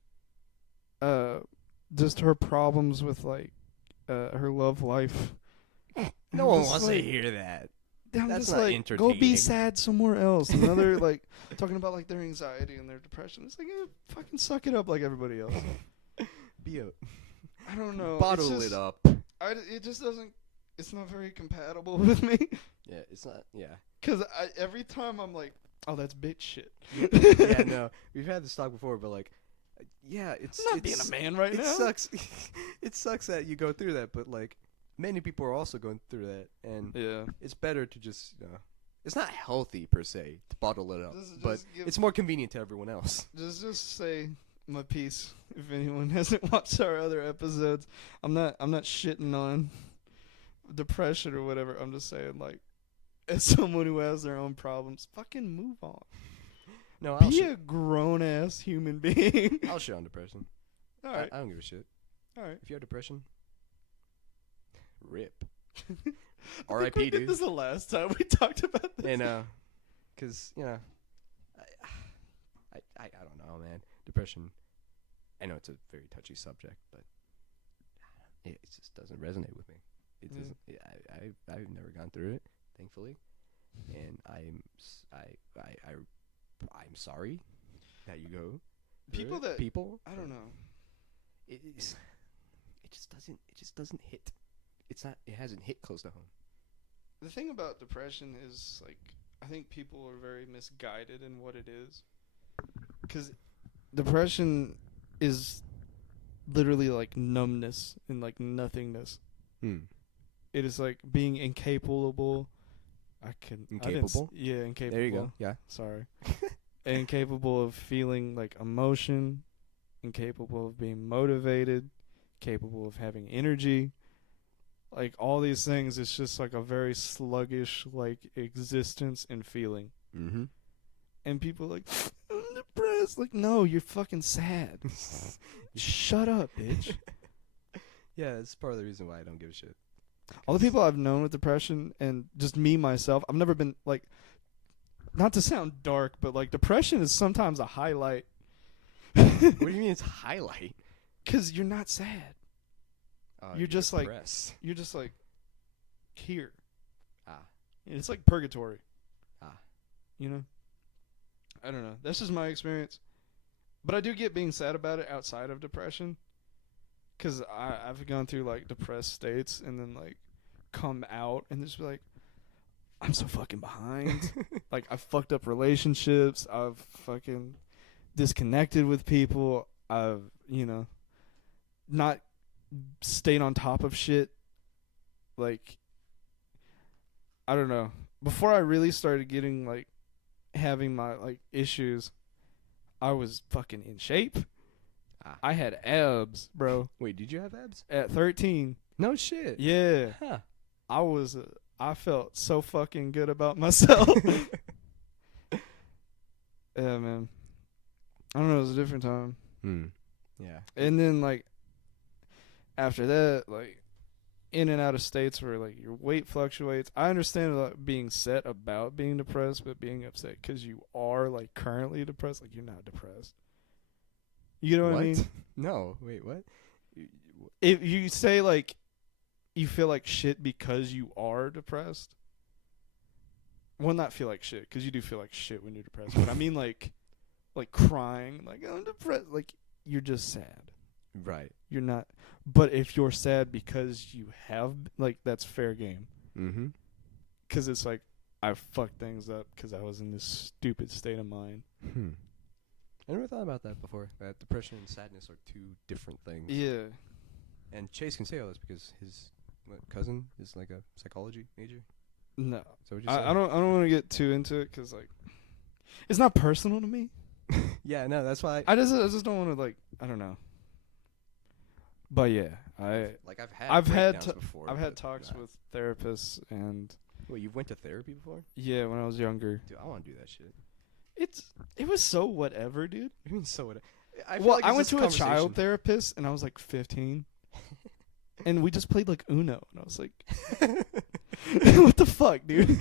just her problems with like her love life. No one Just wants to like- hear that. I'm That's just not like, go entertaining. be sad somewhere else. Another like talking about like their anxiety and their depression. It's like fucking suck it up like everybody else. Be a I don't know. bottle it's it just, up. It just doesn't. It's not very compatible with me. Yeah, it's not. Yeah. Cause every time I'm like, oh, that's bitch shit. Yeah, no. We've had this talk before, but like, yeah, it's I'm not being a man right it now. sucks. It sucks that you go through that, but like, many people are also going through that, and Yeah. it's better to just, it's not healthy per se to bottle it up, Just but give- it's more convenient to everyone else. Just say my piece. If anyone hasn't watched our other episodes, I'm not shitting on depression or whatever. I'm just saying like, as someone who has their own problems, fucking move on. No, Be a grown ass human being. I'll shit on depression. All right. I don't give a shit. All right. If you have depression, rip. I think R.I.P. we did dude. this the last time we talked about this. And cause I don't know, man. Depression. I know it's a very touchy subject, but it just doesn't resonate with me. It Yeah. doesn't. I've never gone through it, thankfully, and I'm sorry that you go. People through it. that- people. I don't know. It just doesn't hit. It's not. It hasn't hit close to home. The thing about depression is like I think people are very misguided in what it is. Cuz depression is literally like numbness and like nothingness. It is like being incapable. Incapable? Yeah, incapable. There you go. Yeah. Sorry. Incapable of feeling like emotion, incapable of being motivated, capable of having energy. Like all these things, it's just like a very sluggish like existence and feeling. Mm-hmm. And people are like, I'm depressed. Like, no, you're fucking sad. Shut up, bitch. Yeah, it's part of the reason why I don't give a shit. All the people I've known with depression and just me myself, I've never been like, not to sound dark, but like depression is sometimes a highlight. What do you mean it's highlight? Because you're not sad. You're just like- depressed. You're just like here. Ah. And it's like purgatory. Ah. You know? I don't know. That's just my experience. But I do get being sad about it outside of depression. Because I've gone through like depressed states and then like come out and just be like, I'm so fucking behind. Like I've fucked up relationships. I've fucking disconnected with people. I've, not stayed on top of shit. Like, I don't know. Before I really started getting like having my like issues, I was fucking in shape. I had abs, bro. Wait, did you have abs? At 13. No shit. Yeah. Huh. I felt so fucking good about myself. Yeah, man. I don't know, it was a different time. Yeah. And then like after that, like in and out of states where like your weight fluctuates. I understand like being sad about being depressed, but being upset because you are like currently depressed, like you're not depressed. You know what I mean? No. Wait, what? If you say like you feel like shit because you are depressed, well, not feel like shit because you do feel like shit when you're depressed. But I mean like crying, like I'm depressed, like you're just sad. Right. You're not. But if you're sad because you have, like, that's fair game. Mm-hmm. Because it's like, I fucked things up because I was in this stupid state of mind. I never thought about that before. That depression and sadness are two different things. Yeah. And Chase can say all this because his cousin is like a psychology major. No. So I don't want to get too into it because, like, it's not personal to me. Yeah, no, that's why. I just don't want to, like, I don't know. But yeah, I've had talks with therapists, and well, you went to therapy before? Yeah, when I was younger. Dude, I want to do that shit. It was so whatever, dude. I mean, so whatever. I went to a child therapist, and I was like 15, and we just played like Uno, and I was like, "What the fuck, dude?"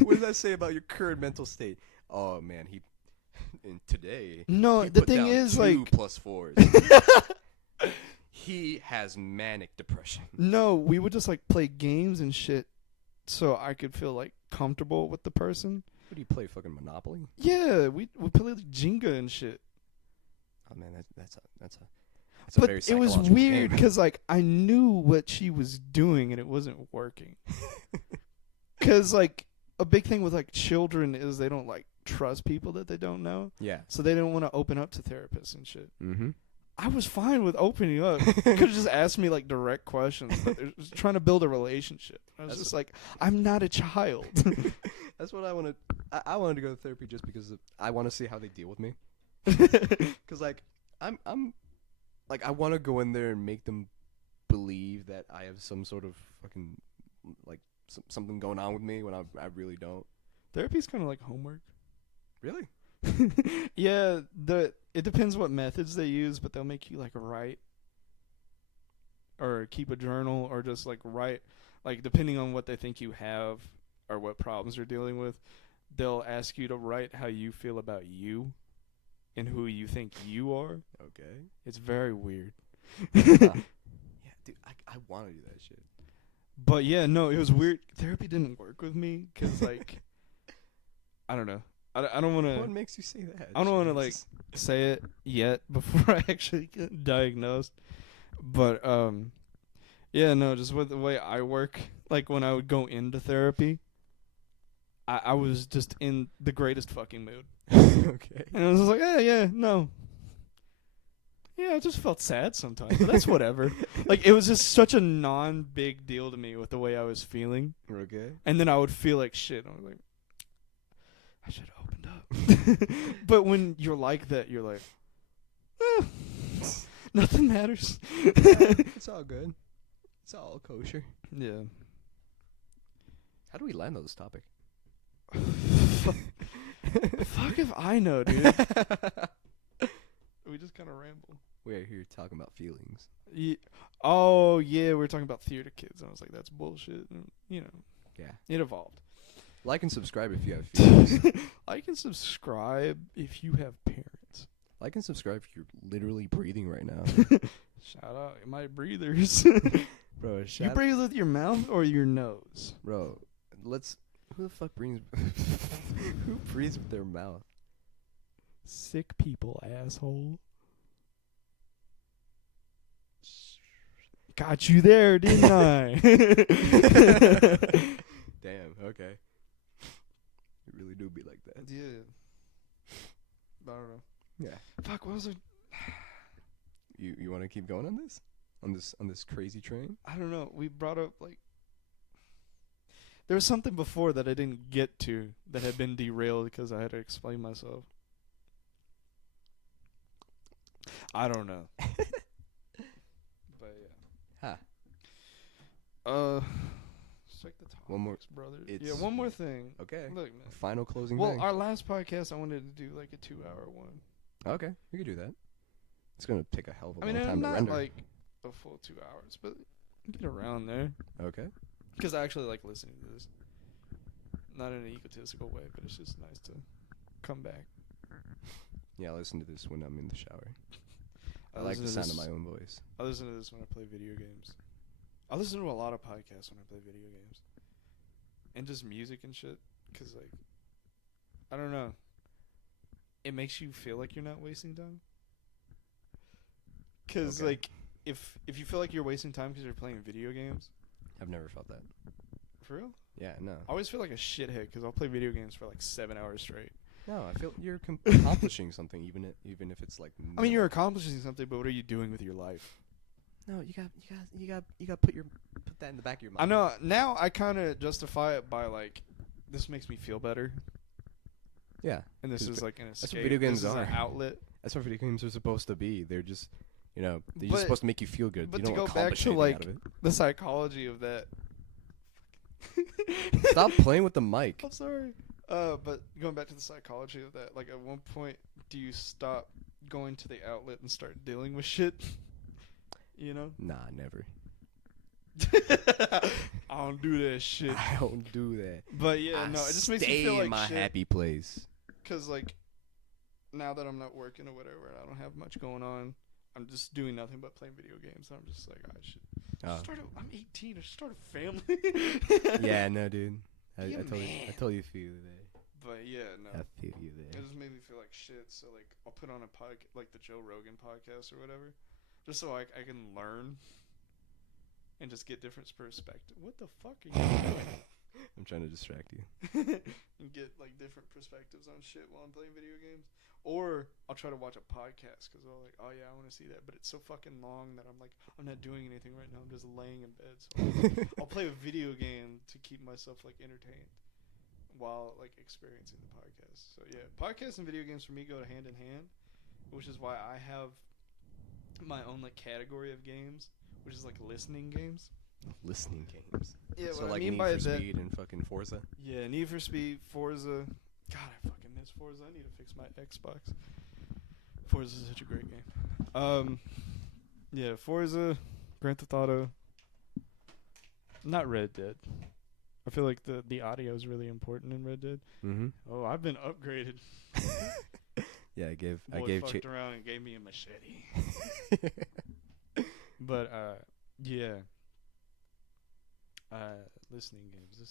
What does that say about your current mental state? Oh man, today. No, the thing is, 2 like 2+4. He has manic depression. No, we would just like play games and shit, so I could feel like comfortable with the person. What do you play? Fucking Monopoly? Yeah, we play like Jenga and shit. Oh man, that's a but very it was weird because like I knew what she was doing and it wasn't working. Because like a big thing with like children is they don't like trust people that they don't know. Yeah. So they don't want to open up to therapists and shit. Mm-hmm. I was fine with opening up. Could have just asked me like direct questions, but they're just trying to build a relationship. I was just like, I'm not a child. That's what I want to. I wanted to go to therapy just because I want to see how they deal with me. Because like I'm like I want to go in there and make them believe that I have some sort of fucking like something going on with me when I really don't. Therapy's kind of like homework. Really? Yeah, it depends what methods they use, but they'll make you like write or keep a journal or just like write, like depending on what they think you have or what problems you're dealing with, they'll ask you to write how you feel about you and who you think you are. Okay. It's very weird. Yeah, dude, I want to do that shit. But yeah, no, it was weird. Therapy didn't work with me because like, I don't know. I don't want to. What makes you say that? I don't want to like say it yet before I actually get diagnosed. But yeah, no, just with the way I work, like when I would go into therapy, I was just in the greatest fucking mood. Okay. And I was just like, yeah, no. Yeah, I just felt sad sometimes, but that's whatever. Like, it was just such a non-big deal to me with the way I was feeling. Okay. And then I would feel like shit. I was like, I should have opened up. But when you're like that, you're like, nothing matters. It's all good. It's all kosher. Yeah. How do we land on this topic? Fuck if I know, dude. We just kind of ramble. We're here talking about feelings. Yeah. Oh, yeah, we were talking about theater kids. And I was like, that's bullshit. And, you know. Yeah. It evolved. Like and subscribe if you have feelings. Like and subscribe if you have parents. Like and subscribe if you're literally breathing right now. Shout out my breathers. Bro, you breathe with your mouth or your nose? Bro, who the fuck breathes? Who breathes with their mouth? Sick people, asshole. Got you there, didn't I? Damn, okay. You really do be like that. Yeah. I don't know. Yeah. Fuck, what was it? You want to keep going on this? On this crazy train? I don't know. We brought up, like... There was something before that I didn't get to that had been derailed because I had to explain myself. I don't know. But yeah. Check the topics, one more, brother. Yeah, one more thing. Okay. Look, man. Final closing Well, thing. our last podcast, I wanted to do like a 2-hour one. Okay, we could do that. It's gonna take a hell of a long time I'm to not render. like a full 2 hours, but get around there. Okay. Because I actually like listening to this. Not in an egotistical way, but it's just nice to come back. Yeah, I listen to this when I'm in the shower. I like listen the to sound this- of my own voice. I listen to this when I play video games. I listen to a lot of podcasts when I play video games. And just music and shit. Because, like, I don't know. It makes you feel like you're not wasting time. Because Okay. like, if you feel like you're wasting time because you're playing video games, I've never felt that. for real, Yeah, no. I always feel like a shithead because I'll play video games for like 7 hours straight. No, I feel you're accomplishing something, even if it's like. I mean, you're minimal. accomplishing something, but what are you doing with your life? No, you got put that in the back of your mind. I know now. I kind of justify it by like, this makes me feel better, Yeah, and this 'Cause is like an escape. that's what video games this is are. an outlet. that's what video games are supposed to be. They're just, they're But- just supposed to make you feel good. but You to don't go back accomplish to, anything like, out of it. The psychology of that. Stop playing with the mic. I'm sorry. But going back to the psychology of that, like at one point, do you stop going to the outlet and start dealing with shit? You know? Nah, never. I don't do that shit. I don't do that. But yeah, no, it just makes me Stay feel like in my shit. happy place. Because like, now that I'm not working or whatever, and I don't have much going on, I'm just doing nothing but playing video games. I'm just like, I should Oh. I'm 18. I should start a family. Yeah, no, dude. I Be a man. totally feel you there. But yeah, no. I feel you It there. just made me feel like shit. So like, I'll put on a podcast, like the Joe Rogan podcast or whatever, just so I can learn and just get different perspective. What the fuck are you doing? I'm trying to distract you. And get like different perspectives on shit while I'm playing video games. Or I'll try to watch a podcast because I'm like, oh yeah, I want to see that, but it's so fucking long that I'm like, I'm not doing anything right now. I'm just laying in bed. So I'll play a video game to keep myself like entertained while like experiencing the podcast. So yeah, podcasts and video games for me go hand in hand, which is why I have my own like category of games, which is like listening games. Listening games. Yeah, So what like I mean Need by for that, Speed and fucking Forza. yeah, Need for Speed, Forza. God, I fucking miss Forza. I need to fix my Xbox. Forza is such a great game. Yeah, Forza, Grand Theft Auto. Not Red Dead. I feel like the audio is really important in Red Dead. Mm-hmm. Oh, I've been upgraded. Yeah, I Boy gave fucked around and gave me a machete. But yeah. Listening games.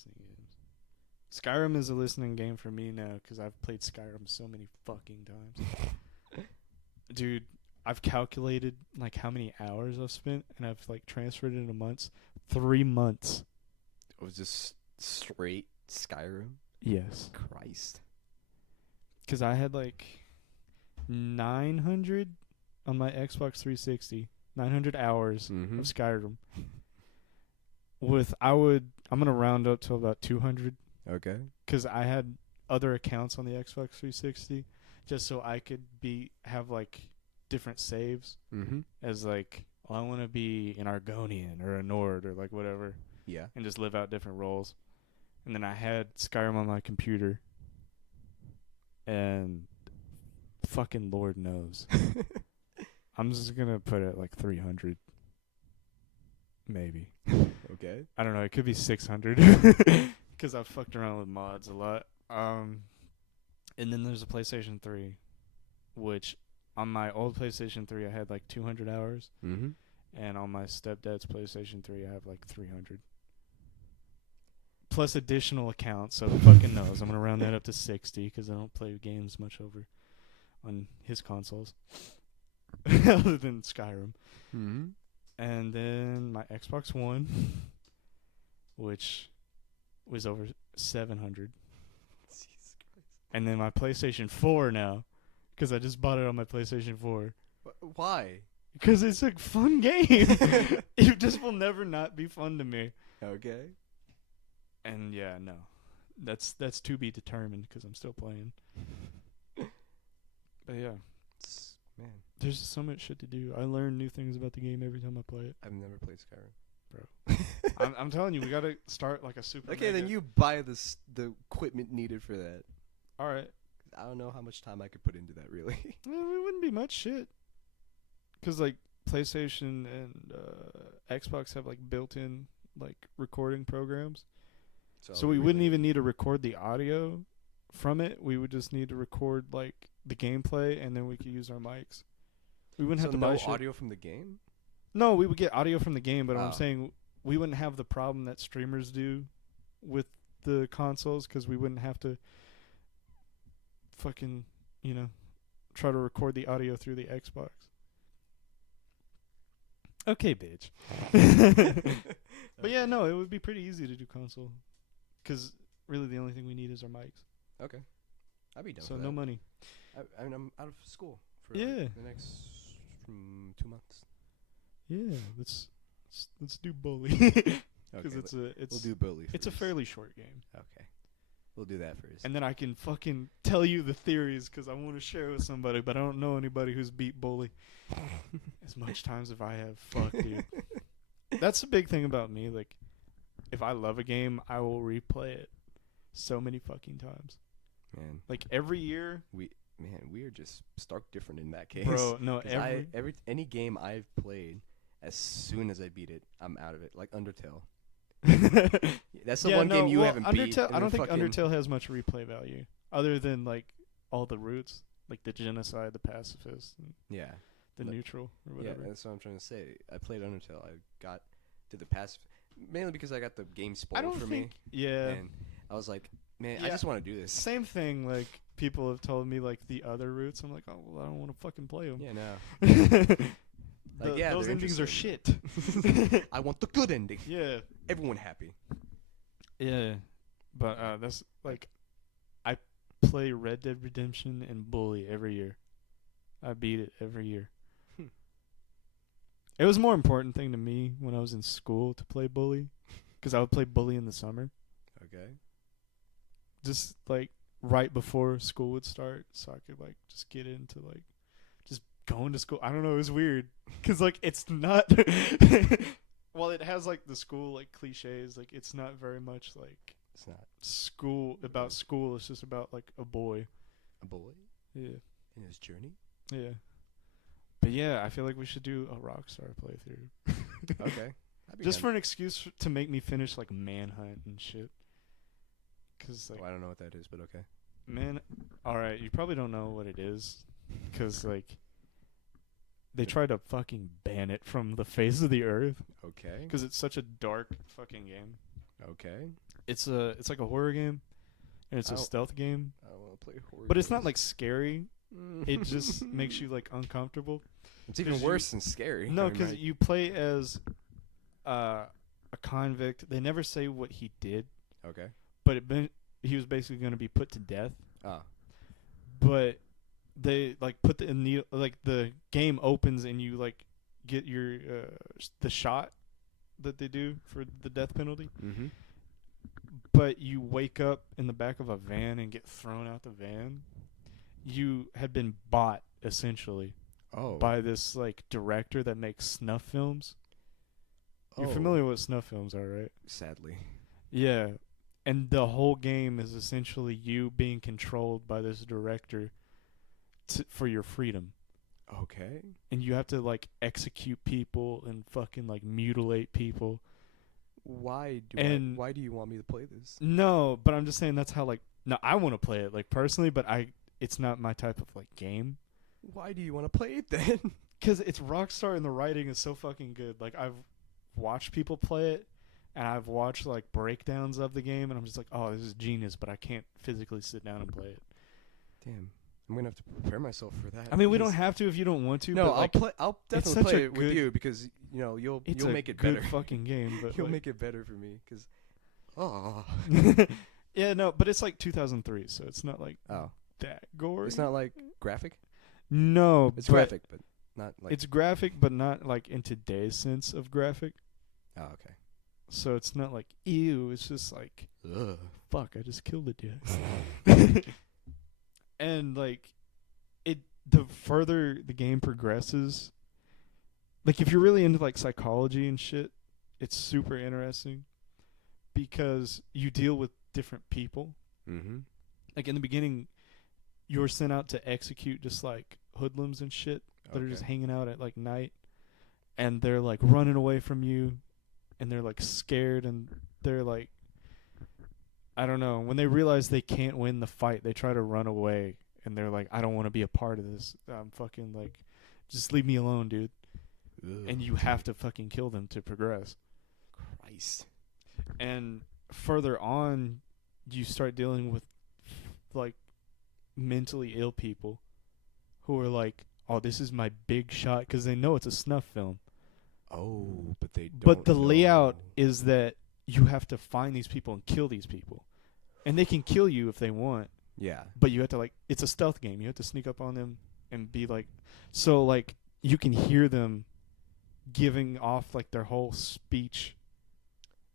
Skyrim is a listening game for me now because I've played Skyrim so many fucking times. Dude, I've calculated like how many hours I've spent, and I've like transferred it into months. 3 months. It was just straight Skyrim. Yes. Christ. Because I had like 900 on my Xbox 360. 900 hours Mm-hmm. of Skyrim. I'm gonna round up to about 200 Okay. because I had other accounts on the Xbox 360 just so I could have like different saves Mm-hmm. as like, I want to be an Argonian or a Nord or like whatever, Yeah. and just live out different roles. And then I had Skyrim on my computer, and fucking Lord knows, I'm just gonna put it like 300. Maybe. Okay. I don't know. It could be 600 because I've fucked around with mods a lot. And then there's a PlayStation 3, which on my old PlayStation 3 I had like 200 hours, Mm-hmm. and on my stepdad's PlayStation 3 I have like 300. Plus additional accounts, so who fucking knows? I'm gonna round that up to 60 because I don't play games much over on his consoles other than Skyrim. Mm-hmm. And then my Xbox One, which was over 700. Jesus Christ. And then my PlayStation 4 now, because I just bought it on my PlayStation 4. Why? Because it's a fun game. It just will never not be fun to me. Okay. And yeah, no. That's to be determined because I'm still playing. But yeah, Man, there's just so much shit to do. I learn new things about the game every time I play it. I've never played Skyrim. I'm telling you, we gotta start like a super. Okay, then mega- you buy the equipment needed for that. All right. I don't know how much time I could put into that, really. It wouldn't be much shit. Because, like, PlayStation and Xbox have, like, built-in, like, recording programs. So we wouldn't even need to record the audio from it. We would just need to record, like, the gameplay, and then we could use our mics. We wouldn't have to buy shit. audio from the game? No, we would get audio from the game, but Oh. I'm saying we wouldn't have the problem that streamers do with the consoles because we wouldn't have to fucking, try to record the audio through the Xbox. Okay, bitch. But yeah, no, it would be pretty easy to do console, because really the only thing we need is our mics. Okay. I'd be down So for no that. money. I mean, I'm out of school for Yeah. like, the next 2 months. Yeah, let's do bully. Because Okay, it's we'll do bully it's a first. fairly short game. Okay. We'll do that first. And then I can fucking tell you the theories because I want to share with somebody, but I don't know anybody who's beat bully as much times as I have. Fuck, dude. That's the big thing about me. Like, if I love a game, I will replay it so many fucking times. Man, Like every year, we are just stark different in that case. bro. No, 'Cause any game I've played, as soon as I beat it, I'm out of it. Like Undertale. That's the one game you haven't beat. Undertale. and I don't then think fucking- Undertale has much replay value, other than like all the roots, like the genocide, the pacifist, and Yeah. the Like- neutral or Yeah, whatever. that's what I'm trying to say. I played Undertale. I got to the past, mainly because I got the game I spoiled don't for think. me, Yeah. and I was like, man, I Yeah. just want to do this. Same thing. Like people have told me, like the other routes. I'm like, oh well, I don't want to fucking play them. Yeah, no. Like, yeah, those they're endings are shit. interesting. I want the good ending. Yeah. Everyone happy. Yeah. But that's like, I play Red Dead Redemption and Bully every year. I beat it every year. Hmm. It was a more important thing to me when I was in school to play Bully, because I would play Bully in the summer, Okay. just like right before school would start, so I could like just get into like just going to school. I don't know, it was weird, because like it's not. Well, it has like the school like cliches. Like it's not very much like It's not school about school. It's just about like a boy. a boy Yeah, in his journey. yeah. But yeah, I feel like we should do a Rockstar playthrough. Okay. That'd be Just for kinda- an excuse to make me finish like Manhunt and shit. Cause like I don't know what that is, but okay. all right, you probably don't know what it is, cause like they tried to fucking ban it from the face of the earth, Okay. cause it's such a dark fucking game. Okay. It's like a horror game, and it's a I don't- stealth game, I don't want to play horror. but it's not games. like scary. It just makes you like uncomfortable. It's even 'cause you- worse than scary. No, I mean, because like- you play as a convict. They never say what he did, Okay. but he was basically going to be put to death. Ah. But they like put the game opens and you like get your the shot that they do for the death penalty. Mm-hmm. But you wake up in the back of a van and get thrown out the van. You had been bought essentially Oh. by this like director that makes snuff films. You're Oh. familiar with what snuff films are, right? Sadly. Yeah. And the whole game is essentially you being controlled by this director for your freedom. Okay. And you have to like execute people and fucking like mutilate people. Why And- do you want me to play this? No, but I'm just saying that's how like no, I want to play it like personally, but it's not my type of like game. Why do you want to play it then? Cuz it's Rockstar and the writing is so fucking good. Like I've watched people play it and I've watched like breakdowns of the game and I'm just like, "Oh, this is genius," but I can't physically sit down and play it. Damn. I'm gonna have to prepare myself for that. I mean, we because- don't have to if you don't want to. No, but I'll it's definitely such play a it with good- you because you'll it's you'll a make it good better. fucking game, but You'll like- make it better for me because. Oh. Yeah, no, but it's like 2003, so it's not like Oh. that gory. It's not like graphic. No, It's but graphic, but not like. It's graphic, but not like in today's sense of graphic. Oh, okay. So it's not like ew. It's just like Ugh. fuck. I just killed it, yeah. And like the further the game progresses, like if you're really into like psychology and shit, it's super interesting because you deal with different people. Mm-hmm. Like in the beginning, you were sent out to execute just like hoodlums and shit that are just Okay. hanging out at like night, and they're like running away from you, and they're like scared, and they're like, I don't know. When they realize they can't win the fight, they try to run away, and they're like, I don't want to be a part of this. I'm fucking like, just leave me alone, dude. Ugh. And you have to fucking kill them to progress. Christ. And further on, you start dealing with like mentally ill people who are like, oh, this is my big shot, because they know it's a snuff film. Oh, but they don't. But the know. layout is that you have to find these people and kill these people. And they can kill you if they want. Yeah. But you have to, like, it's a stealth game. You have to sneak up on them and be like, so, like, you can hear them giving off, like, their whole speech.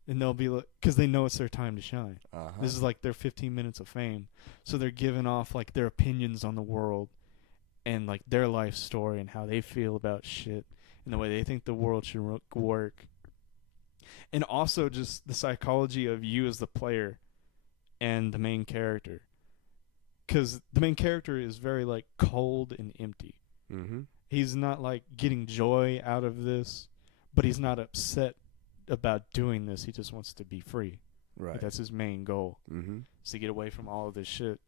And they'll be like, because they know it's their time to shine. This is like their 15 minutes of fame. So they're giving off, like, their opinions on the world and, like, their life story and how they feel about shit and the way they think the world should work. And also just the psychology of you as the player and the main character. Because the main character is very, like, cold and empty. Mm-hmm. He's not, like, getting joy out of this, but he's not upset about doing this. He just wants to be free. Right. Like, that's his main goal. Mm-hmm. Is to get away from all of this shit.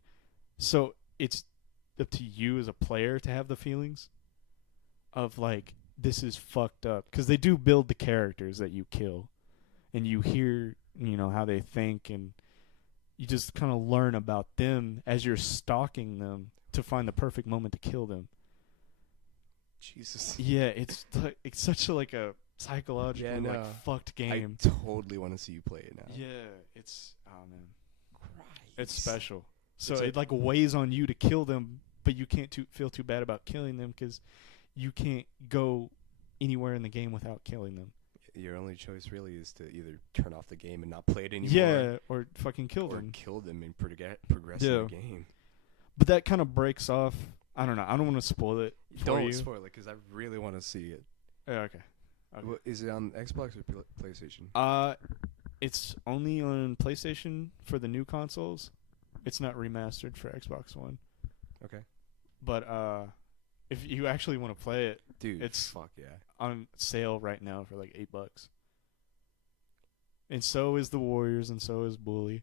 So it's up to you as a player to have the feelings of, like, this is fucked up. Because they do build the characters that you kill. And you hear, you know, how they think, and you just kind of learn about them as you're stalking them to find the perfect moment to kill them. Jesus. Yeah, it's such a, like, a psychological, like, fucked game. I totally want to see you play it now. Yeah, it's, oh man, Christ. it's special. So it, like, weighs on you to kill them, but you can't feel too bad about killing them because you can't go anywhere in the game without killing them. Your only choice really is to either turn off the game and not play it anymore. Yeah, or fucking kill them. Or kill them and progress in the game. But that kind of breaks off. I don't know. I don't want to spoil it for you. Don't spoil it because I really want to see it. Yeah, okay. Well, is it on Xbox or PlayStation? It's only on PlayStation for the new consoles. It's not remastered for Xbox One. Okay. But if you actually want to play it, dude, it's fuck yeah, on sale right now for like $8. And so is the Warriors, and so is Bully.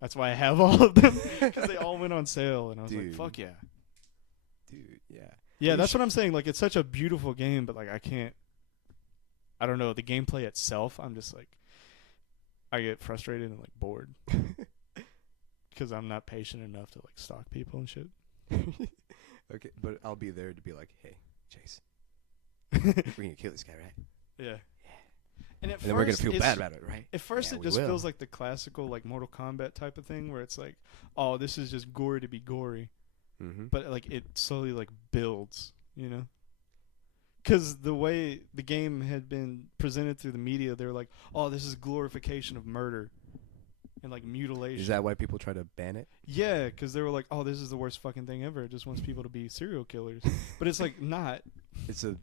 That's why I have all of them because they all went on sale, and I was like, "Fuck yeah, dude, yeah." Yeah, that's what I'm saying. Like, it's such a beautiful game, but like, I don't know, the gameplay itself. I'm just like, I get frustrated and like bored because I'm not patient enough to like stalk people and shit. Okay, but I'll be there to be like, hey, Chase, we're gonna kill this guy, right? Yeah. And then we're gonna feel bad about it, right? At first, it just feels like the classical like Mortal Kombat type of thing, where it's like, oh, this is just gory to be gory, but like it slowly like builds, you know? Because the way the game had been presented through the media, they were like, oh, this is glorification of murder and like mutilation. Is that why people try to ban it? Yeah, because they were like, oh, this is the worst fucking thing ever. It just wants people to be serial killers, but it's like not. It's a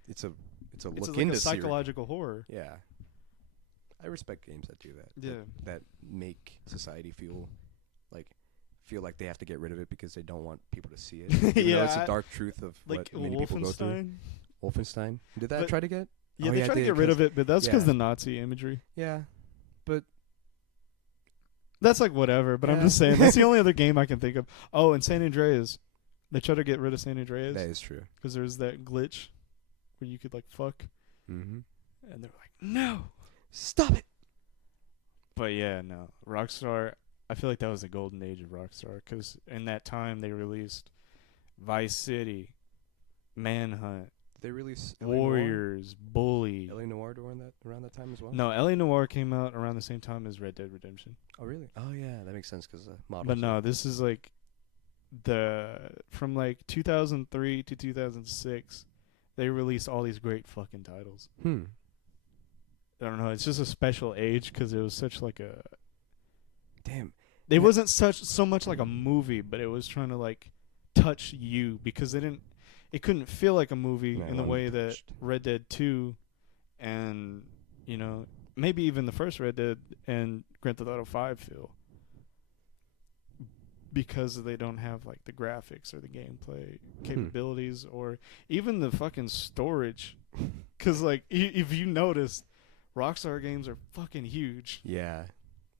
look like into a psychological horror. Yeah. I respect games that do that. Yeah. That make society feel like they have to get rid of it because they don't want people to see it. Even though it's a dark truth of like what many people go through. Wolfenstein? Did that try to get? Yeah, they tried to get rid of it, but that's because the Nazi imagery. Yeah. But that's like whatever, but I'm just saying, that's the only other game I can think of. Oh, and San Andreas. They tried to get rid of San Andreas. That is true. Because there's that glitch where you could like fuck. Mm-hmm. And they're like, no. Stop it. But yeah, no. Rockstar, I feel like that was the golden age of Rockstar, because in that time they released Vice City, Manhunt, Did they release Warriors, Bully. L.A. Noire around that time as well? No, L.A. Noire came out around the same time as Red Dead Redemption. Oh, really? Oh, yeah, that makes sense because models. But no, this is like from like 2003 to 2006, they released all these great fucking titles. I don't know. It's just a special age because it was such like a. Damn. It wasn't so much like a movie, but it was trying to like touch you because it couldn't feel like a movie in the way that Red Dead 2 and, you know, maybe even the first Red Dead and Grand Theft Auto 5 feel. Because they don't have like the graphics or the gameplay capabilities or even the fucking storage. Because like if you notice, Rockstar Games are fucking huge. Yeah.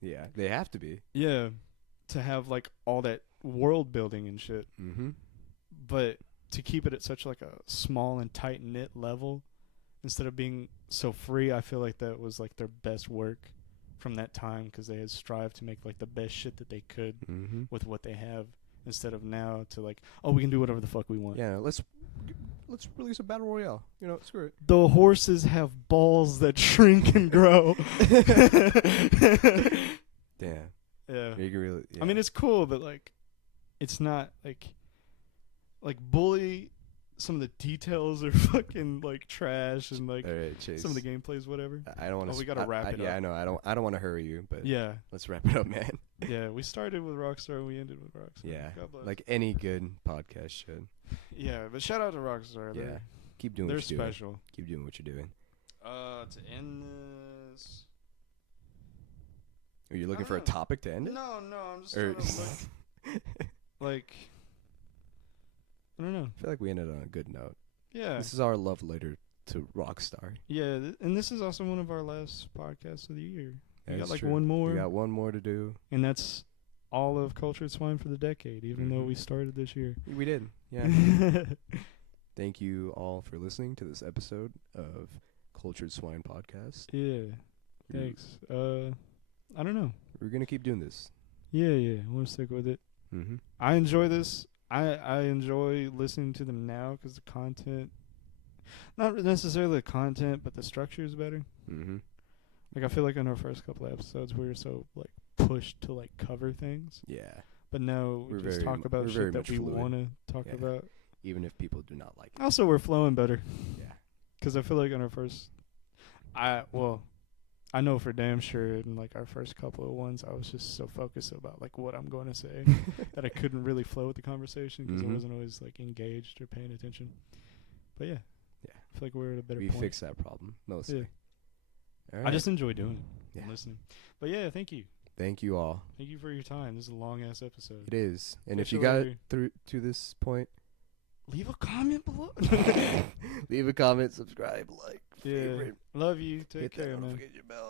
Yeah, they have to be. Yeah, to have like all that world building and shit. Mm-hmm. But to keep it at such like a small and tight knit level, instead of being so free, I feel like that was like their best work from that time because they had strived to make like the best shit that they could with what they have, instead of now to like, oh, we can do whatever the fuck we want. Yeah, let's let's release a battle royale. You know, screw it. The horses have balls that shrink and grow. Damn. Yeah. You can really. Yeah. I mean, it's cool, but like, it's not like Bully. Some of the details are fucking like trash, and like all right, Chase. some of the gameplays, whatever. I don't want to. We gotta wrap it up. Yeah, I know. I don't want to hurry you, but Yeah. let's wrap it up, man. Yeah, we started with Rockstar and we ended with Rockstar. Yeah, God bless. like any good podcast should. Yeah, but shout out to Rockstar. Yeah, keep doing. They're what you're special. Doing. Keep doing what you're doing. To end this. Are you looking for a topic to end it? No, I'm just trying to like. I don't know. I feel like we ended on a good note. Yeah. This is our love letter to Rockstar. Yeah, and this is also one of our last podcasts of the year. We got like true. one more. We got one more to do. And that's all of Cultured Swine for the decade, even though we started this year. We did. Yeah. Thank you all for listening to this episode of Cultured Swine Podcast. Yeah. Thanks. I don't know. We're going to keep doing this. Yeah. I want to stick with it. Mm-hmm. I enjoy this. I enjoy listening to them now because the content, not necessarily the content, but the structure is better. Mm-hmm. Like, I feel like in our first couple of episodes, we were so, like, pushed to, like, cover things. Yeah. But now we just talk about shit that we want to talk about. Even if people do not like it. Also, we're flowing better. Yeah. Because I feel like in our first, I know for damn sure in, like, our first couple of ones, I was just so focused about, like, what I'm going to say that I couldn't really flow with the conversation because I wasn't always, like, engaged or paying attention. But, yeah. I feel like we're at a better point. We fixed that problem, mostly. Yeah. All right. I just enjoy doing it and listening. But, yeah, thank you. Thank you all. Thank you for your time. This is a long-ass episode. It is. And Catch if you you got later. through to this point, leave a comment below. leave a comment, subscribe, like, Yeah. favorite. Love you. Take Hit that care, man. notification bell.